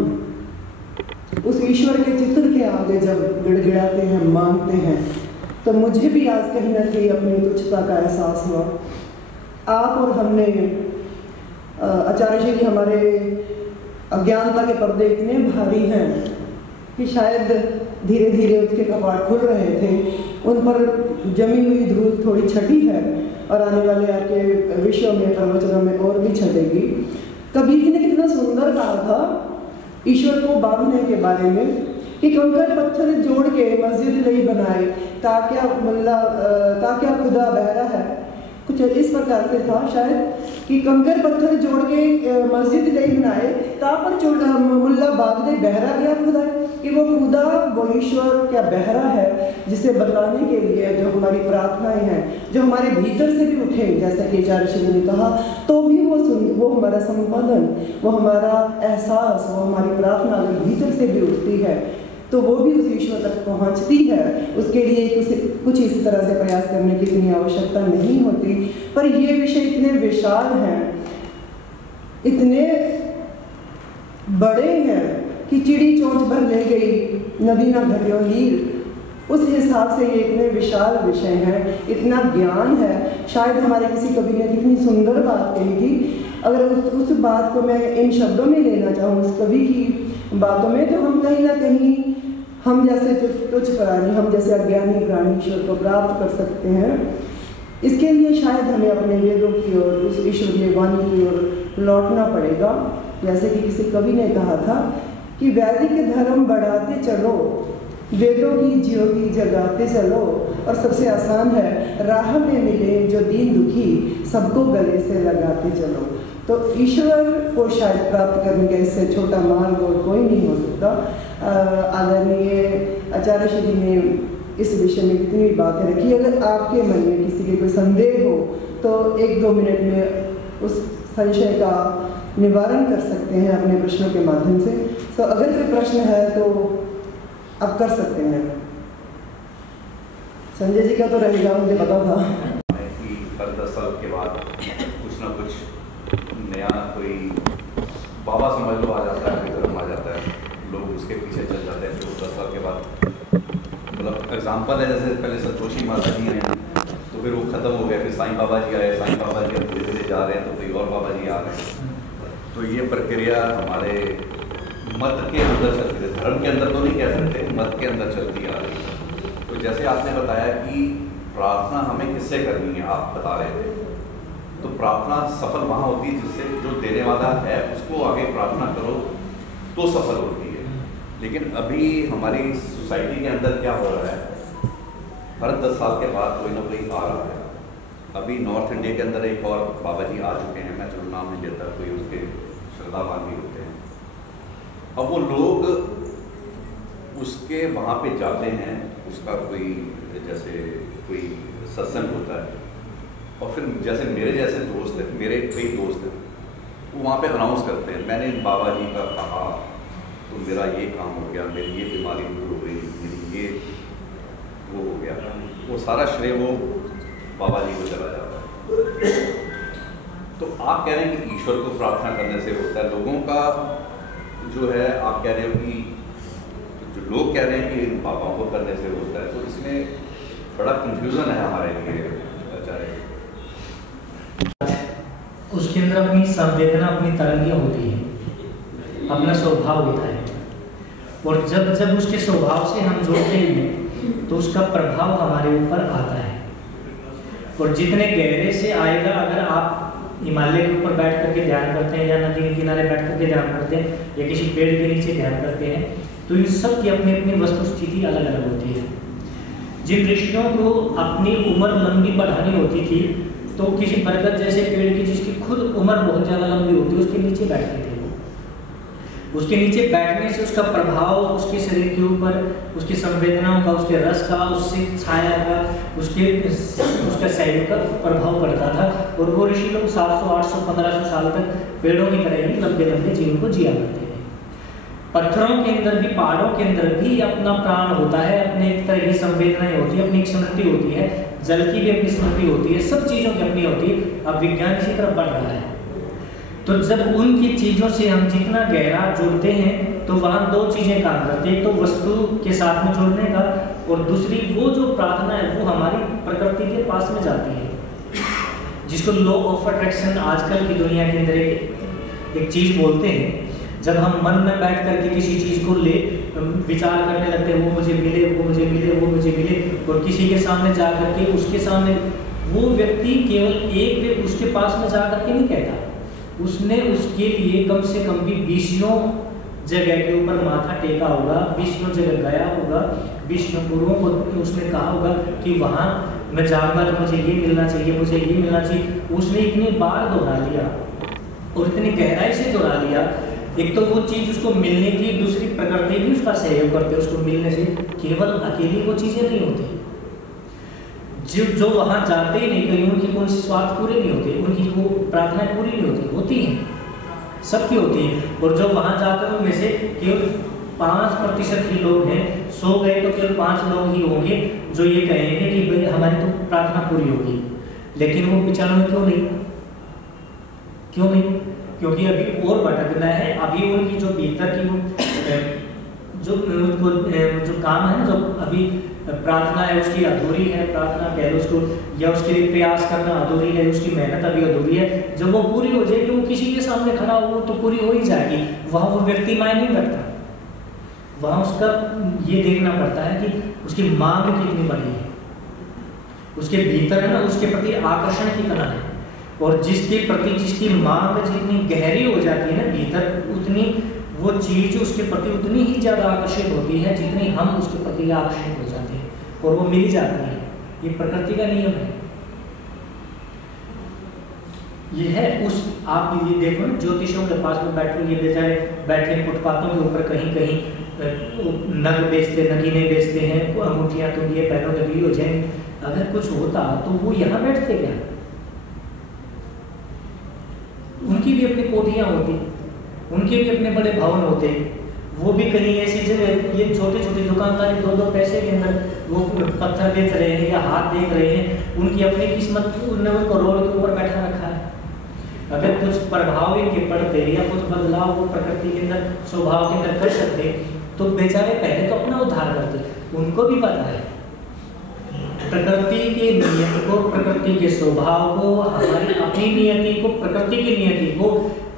उस ईश्वर के चित्र के आगे जब गिड़गिड़ाते हैं, मांगते हैं, तो मुझे भी आज कहीं ना कहीं अपनी तुच्छता का एहसास हुआ। आप और हमने आचार्य श्री हमारे अज्ञानता के पर्दे इतने भारी हैं कि शायद धीरे धीरे उसके कपाट खुल रहे थे, उन पर जमी हुई धूल थोड़ी छटी है और आने वाले आपके विषयों में, प्रवचनों में और भी छटेगी। कबीर जी ने कितना सुंदर कहा था ईश्वर को बांधने के बारे में कि कंकर पत्थर जोड़ के मस्जिद नहीं बनाए, ताक्या खुदा बहरा है, कुछ इस प्रकार से था शायद कि कंकर पत्थर जोड़ के मस्जिद नहीं बनाए, तापर मुल्ला बागदे बहरा गया खुदा, कि वो खुदा, वो ईश्वर क्या बहरा है, जिसे बताने के लिए जो हमारी प्रार्थनाएं हैं, जो हमारे भीतर से भी उठे, जैसा कि आचार्य श्री ने कहा, तो भी वो हमारा संपादन, वो हमारा एहसास, वो हमारी प्रार्थना अगर भीतर से भी उठती है तो वो भी उस ईश्वर तक पहुंचती है। उसके लिए कुछ इस तरह से प्रयास करने की इतनी आवश्यकता नहीं होती। पर ये विषय इतने विशाल हैं, इतने बड़े हैं कि चिड़ी चोंच भर ले गई नदी ना घटियो नीर, उस हिसाब से ये इतने विशाल विषय हैं, इतना ज्ञान है। शायद हमारे किसी कवि ने कितनी सुंदर बात कही थी, अगर उस बात को मैं इन शब्दों में लेना चाहूँ, उस कवि की बातों में, तो हम कहीं ना कहीं हम जैसे तुच्छ प्राणी, हम जैसे अज्ञानी प्राणी ईश्वर को प्राप्त कर सकते हैं। इसके लिए शायद हमें अपने वेदों की ओर, उस ईश्वरीय वाणी की ओर लौटना पड़ेगा। जैसे कि किसी कवि ने कहा था कि वैदिक धर्म बढ़ाते चलो, वेदों की ज्योति जगाते चलो, और सबसे आसान है राह में मिले जो दीन दुखी, सबको गले से लगाते चलो। तो ईश्वर को शायद प्राप्त करने का इससे छोटा मार्ग और कोई नहीं हो सकता। आदरणीय आचार्य श्री ने इस विषय में कितनी बातें रखी। अगर आपके मन में किसी के कोई संदेह हो तो 1-2 मिनट में उस संशय का निवारण कर सकते हैं अपने प्रश्नों के माध्यम से। तो अगर कोई प्रश्न है तो आप कर सकते हैं। संजय जी का तो रहेगा, मुझे पता था कि हर 10 साल के बाद कुछ ना कुछ नया कोई बाबा समझ लो आ जाता है, धर्म आ जाता है, लोग उसके पीछे चल जाते हैं। फिर 10 साल के बाद, मतलब एग्जाम्पल है, जैसे पहले संतोषी माता जी हैं तो फिर वो ख़त्म हो गया, फिर साईं बाबा जी आए, साईं बाबा जी अब धीरे धीरे जा रहे हैं तो कोई और बाबा जी आ रहे हैं। तो ये प्रक्रिया हमारे मत के अंदर चलती है, धर्म के अंदर तो नहीं कह सकते, मत के अंदर चलती आ रही है। तो जैसे आपने बताया कि प्रार्थना हमें किससे करनी है, आप बता रहे थे, तो प्रार्थना सफल वहाँ होती है जिससे जो देने वाला है उसको आगे प्रार्थना करो तो सफल होती है। लेकिन अभी हमारी सोसाइटी के अंदर क्या हो रहा है, हर 10 साल के बाद कोई ना कोई आ रहा है। अभी नॉर्थ इंडिया के अंदर एक और बाबा जी आ चुके हैं, मैं चलो नाम नहीं लेता, कोई उसके श्रद्धावान भी होते हैं। अब वो लोग उसके वहाँ पे जाते हैं, उसका कोई जैसे कोई सत्संग होता है, और फिर जैसे मेरे जैसे दोस्त हैं, मेरे कई दोस्त हैं, वो वहाँ पे अनाउंस करते हैं मैंने बाबा जी का कहा तो मेरा ये काम हो गया, मेरी ये बीमारी दूर हो गई, मेरी ये वो हो गया। वो सारा श्रेय वो बाबा जी को चला जाता है। तो आप कह रहे हैं कि ईश्वर को प्रार्थना करने से होता है, लोगों का जो है आप कह रहे हो कि जो लोग कह रहे हैं कि इन बाबाओं को करने से होता है, तो इसमें बड़ा कंफ्यूजन है हमारे लिए आचार्य। उसके अंदर अपनी संवेदना, अपनी तरंगियाँ होती हैं, अपना स्वभाव होता है, और जब जब उसके स्वभाव से हम जुड़ते हैं तो उसका प्रभाव हमारे ऊपर आता है। और जितने गहरे से आएगा, अगर आप हिमालय के ऊपर बैठ करके ध्यान करते हैं या नदी के किनारे बैठ करके ध्यान करते हैं या किसी पेड़ के नीचे ध्यान करते हैं, तो इन सब की अपनी अपनी वस्तु स्थिति अलग अलग होती है। जिन ऋषियों को अपनी उम्र लंबी बढ़ानी होती थी तो किसी बरगद जैसे पेड़ की जिसकी खुद उम्र बहुत ज़्यादा लंबी होती है उसके नीचे बैठते थे। उसके नीचे बैठने से उसका प्रभाव उसके शरीर के ऊपर, उसकी संवेदनाओं का, उसके रस का, उससे छाया का, उसका शरीर का प्रभाव पड़ता था। और वो ऋषि लोग 700, 800, 1500 साल तक पेड़ों की तरह ही लंबे लंबे जीवन को जिया करते थे। पत्थरों के अंदर भी, पहाड़ों के अंदर भी अपना प्राण होता है, अपने एक तरह की संवेदनाएं होती है, अपनी एक स्मृति होती है, जल की भी अपनी स्मृति होती है, सब चीज़ों की अपनी होती है। अब विज्ञान इसी तरफ बढ़ रहा है, तो जब उनकी चीज़ों से हम जितना गहरा जुड़ते हैं तो वहाँ दो चीज़ें काम करती हैं, एक तो वस्तु के साथ में जुड़ने का, और दूसरी वो जो प्रार्थना है वो हमारी प्रकृति के पास में जाती है, जिसको लॉ ऑफ अट्रैक्शन आजकल की दुनिया के अंदर एक चीज़ बोलते हैं। जब हम मन में बैठ करके किसी चीज़ को ले विचार करने लगते हैं, वो मुझे मिले, वो मुझे मिले, वो मुझे मिले, और किसी के सामने जा करके उसके सामने वो व्यक्ति केवल एक व्यक्ति उसके पास में जा करके नहीं कहता, उसने उसके लिए कम से कम भी 20 जगह के ऊपर माथा टेका होगा, 20 जगह गया होगा, 20 गुरुओं को उसने कहा होगा कि वहाँ मैं जाऊँगा तो मुझे ये मिलना चाहिए, मुझे ये मिलना चाहिए। उसने इतनी बार दोहरा लिया और इतनी गहराई से दोहरा लिया, एक तो वो चीज़ उसको मिलनी थी, दूसरी प्रकृति भी उसका सहयोग करते उसको मिलने से। केवल अकेली वो चीज़ें नहीं होती, जो वहाँ जाते ही नहीं, कहीं उनकी कौन सी स्वार्थ पूरे नहीं होते, उनकी वो प्रार्थनाएं पूरी नहीं होती हैं, सबकी होती हैं। और जो वहाँ जाते हैं उनमें से केवल 5% ही लोग हैं, 100 गए तो केवल 5 लोग ही होंगे जो ये कहेंगे कि भाई हमारी तो प्रार्थना पूरी होगी। लेकिन वो 95 क्यों नहीं? क्यों नहीं? क्योंकि अभी और भटकना है, अभी उनकी जो भीतर की जो काम है ना, जो अभी प्रार्थना है उसकी अधूरी है, प्रार्थना कह लो उसको, या उसके लिए प्रयास करना अधूरी है, उसकी मेहनत अभी अधूरी है। जब वो पूरी हो जाएगी, वो किसी के सामने खड़ा हो तो पूरी हो ही जाएगी। वहाँ वो व्यक्ति मायने नहीं रखता, वहाँ उसका ये देखना पड़ता है कि उसकी मांग कितनी बड़ी है, उसके भीतर है ना, उसके प्रति आकर्षण कितना है। और जिसके प्रति जिसकी मांग जितनी गहरी हो जाती है ना भीतर, उतनी वो चीज़ उसके प्रति उतनी ही ज़्यादा आकर्षित होती है जितनी हम उसके प्रति आकर्षित हो जाते हैं, और वो मिल जाती है। ये प्रकृति का नियम है। ये है उस, आप ये देखो ना, ज्योतिषों के पास में बैठो, ये बेचारे बैठे फुटपाथों के ऊपर कहीं कहीं नग बेचते, नगीने बेचते हैं, अंगूठियाँ तुम ये पहनोगे तो ये हो जाएंगे। अगर कुछ होता तो वो यहाँ बैठते क्या? उनकी भी अपनी कोठियाँ होती, उनके भी अपने बड़े भवन होते, वो भी कहीं ऐसी जगह, ये छोटे छोटे दुकानदार 2-2 पैसे के अंदर वो पत्थर बेच रहे हैं या हाथ देख रहे हैं, उनकी अपनी किस्मत, उन्होंने उनको रोड के ऊपर बैठा रखा है। अगर कुछ प्रभाव इनके पड़ते या कुछ बदलाव वो प्रकृति के अंदर, स्वभाव के अंदर कर सकते तो बेचारे पहले तो अपना उद्धार करते। उनको भी पता है प्रकृति के नियति को, प्रकृति के स्वभाव को, हमारी अपनी नियति को, प्रकृति की नियति को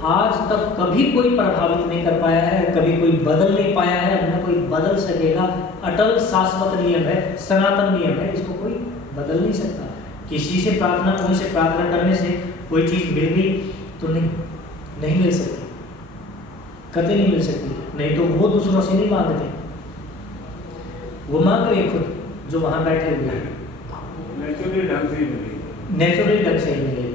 आज तक कभी कोई प्रभावित नहीं कर पाया है, कभी कोई बदल नहीं पाया है, न कोई बदल सकेगा। अटल शाश्वत नियम है, सनातन नियम है, इसको कोई बदल नहीं सकता। किसी से प्रार्थना, कोई से प्रार्थना करने से कोई चीज मिल गई तो नहीं मिल सकती, कतई नहीं मिल सकती। नहीं तो वो दूसरों से नहीं मांगते, वो मांग रहे खुद, जो वहां बैठे हुए हैं, नेचुरली ढंग से ही मिलेगी,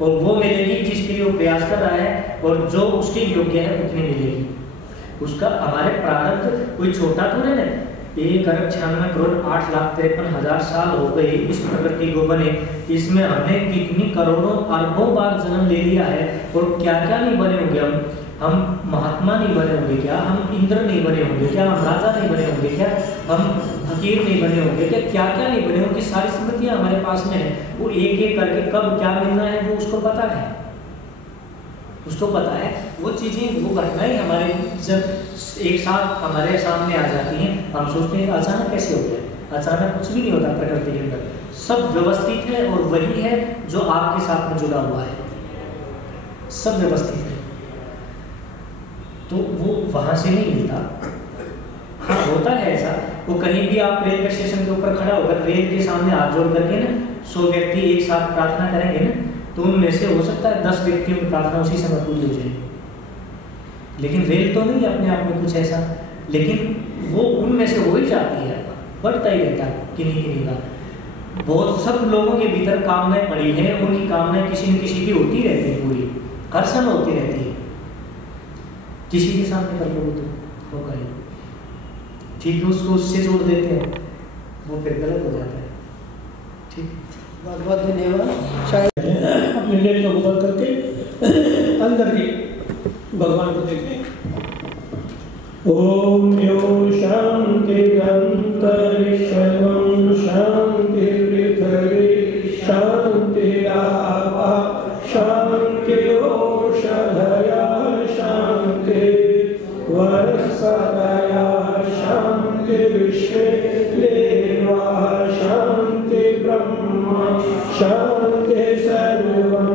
और वो मिलेगी जिसके लिए वो प्रयास कर रहा है, और जो उसके योग्य है उतनी मिलेगी। उसका हमारे प्रारब्ध कोई छोटा तो नहीं है। 1,96,08,53,000 साल हो गए इस प्रकृति को बने, इसमें हमने कितनी करोड़ों अरबों बार जन्म ले लिया है, और क्या क्या नहीं बने होंगे हम महात्मा नहीं बने होंगे क्या, हम इंद्र नहीं बने होंगे क्या, हम राजा नहीं बने होंगे क्या, हम फकीर नहीं बने होंगे क्या, क्या क्या नहीं बने होंगे। सारी स्मृतियाँ हमारे पास में है, वो एक एक करके कब क्या मिलना है वो उसको पता है, उसको पता है। वो चीज़ें, वो घटनाएं हमारे जब एक साथ हमारे सामने आ जाती हैं, हम सोचते हैं अचानक कैसे हो गया। अचानक कुछ भी नहीं होता प्रकृति के अंदर, सब व्यवस्थित है, और वही है जो आपके साथ में जुड़ा हुआ है, सब व्यवस्थित है। तो वो वहाँ से नहीं मिलता। हाँ, होता है ऐसा, वो कहीं भी आप रेलवे स्टेशन के ऊपर खड़ा होकर रेल के सामने हाथ जोड़ करके ना 100 व्यक्ति एक साथ प्रार्थना करेंगे ना, तो उनमें से हो सकता है 10 व्यक्तियों की प्रार्थना उसी समय पूरी हो जाए। लेकिन रेल तो नहीं अपने आप में कुछ ऐसा, लेकिन वो उनमें से हो ही जाती है, बढ़ता ही रहता है किन्हीं का। बहुत सब लोगों के भीतर कामनाएं पड़ी हैं, उनकी कामनाएं किसी न किसी की होती रहती है, पूरी हर समय होती रहती है। किसी के सामने कर लो तो होगा ही, ठीक है, उसको उससे जोड़ देते हैं, वो फिर गलत हो जाता है। ठीक, बहुत बहुत धन्यवाद। शायद अपने नेत्र को बंद करके अंदर ही भगवान को देखें। ओम यो शांति अंतरिक्ष सर्वं शांति पृथ्वी शांति आपा शांति ओषधयः शांति वनस्पतयः शांति विश्वे देवाः शांति ब्रह्म शांति सर्वं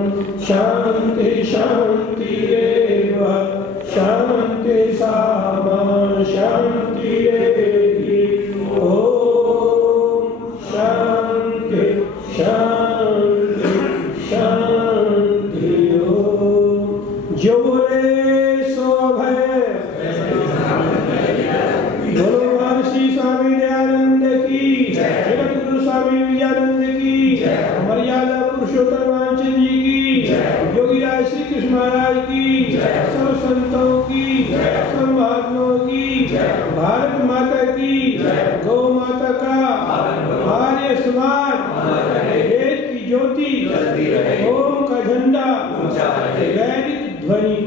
शांति शांतिरेव शांति सामा शांतिरेधि। ओम शांति शांति शांति। ओम जो बोले सो अभय। बोलो महर्षि स्वामी दयानंद की, जगत गुरु स्वामी विजयानंद की, मर्यादा पुरुषोत्तम रामचंद्र जी की, योगीराज श्री कृष्ण महाराज की, सब संतों की, सब महात्माओं की, भारत माता की, गौ माता का आर्य समाज, वेद की ज्योति, ओम का झंडा, वैदिक ध्वनि।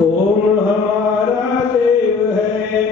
ओम हमारा देव है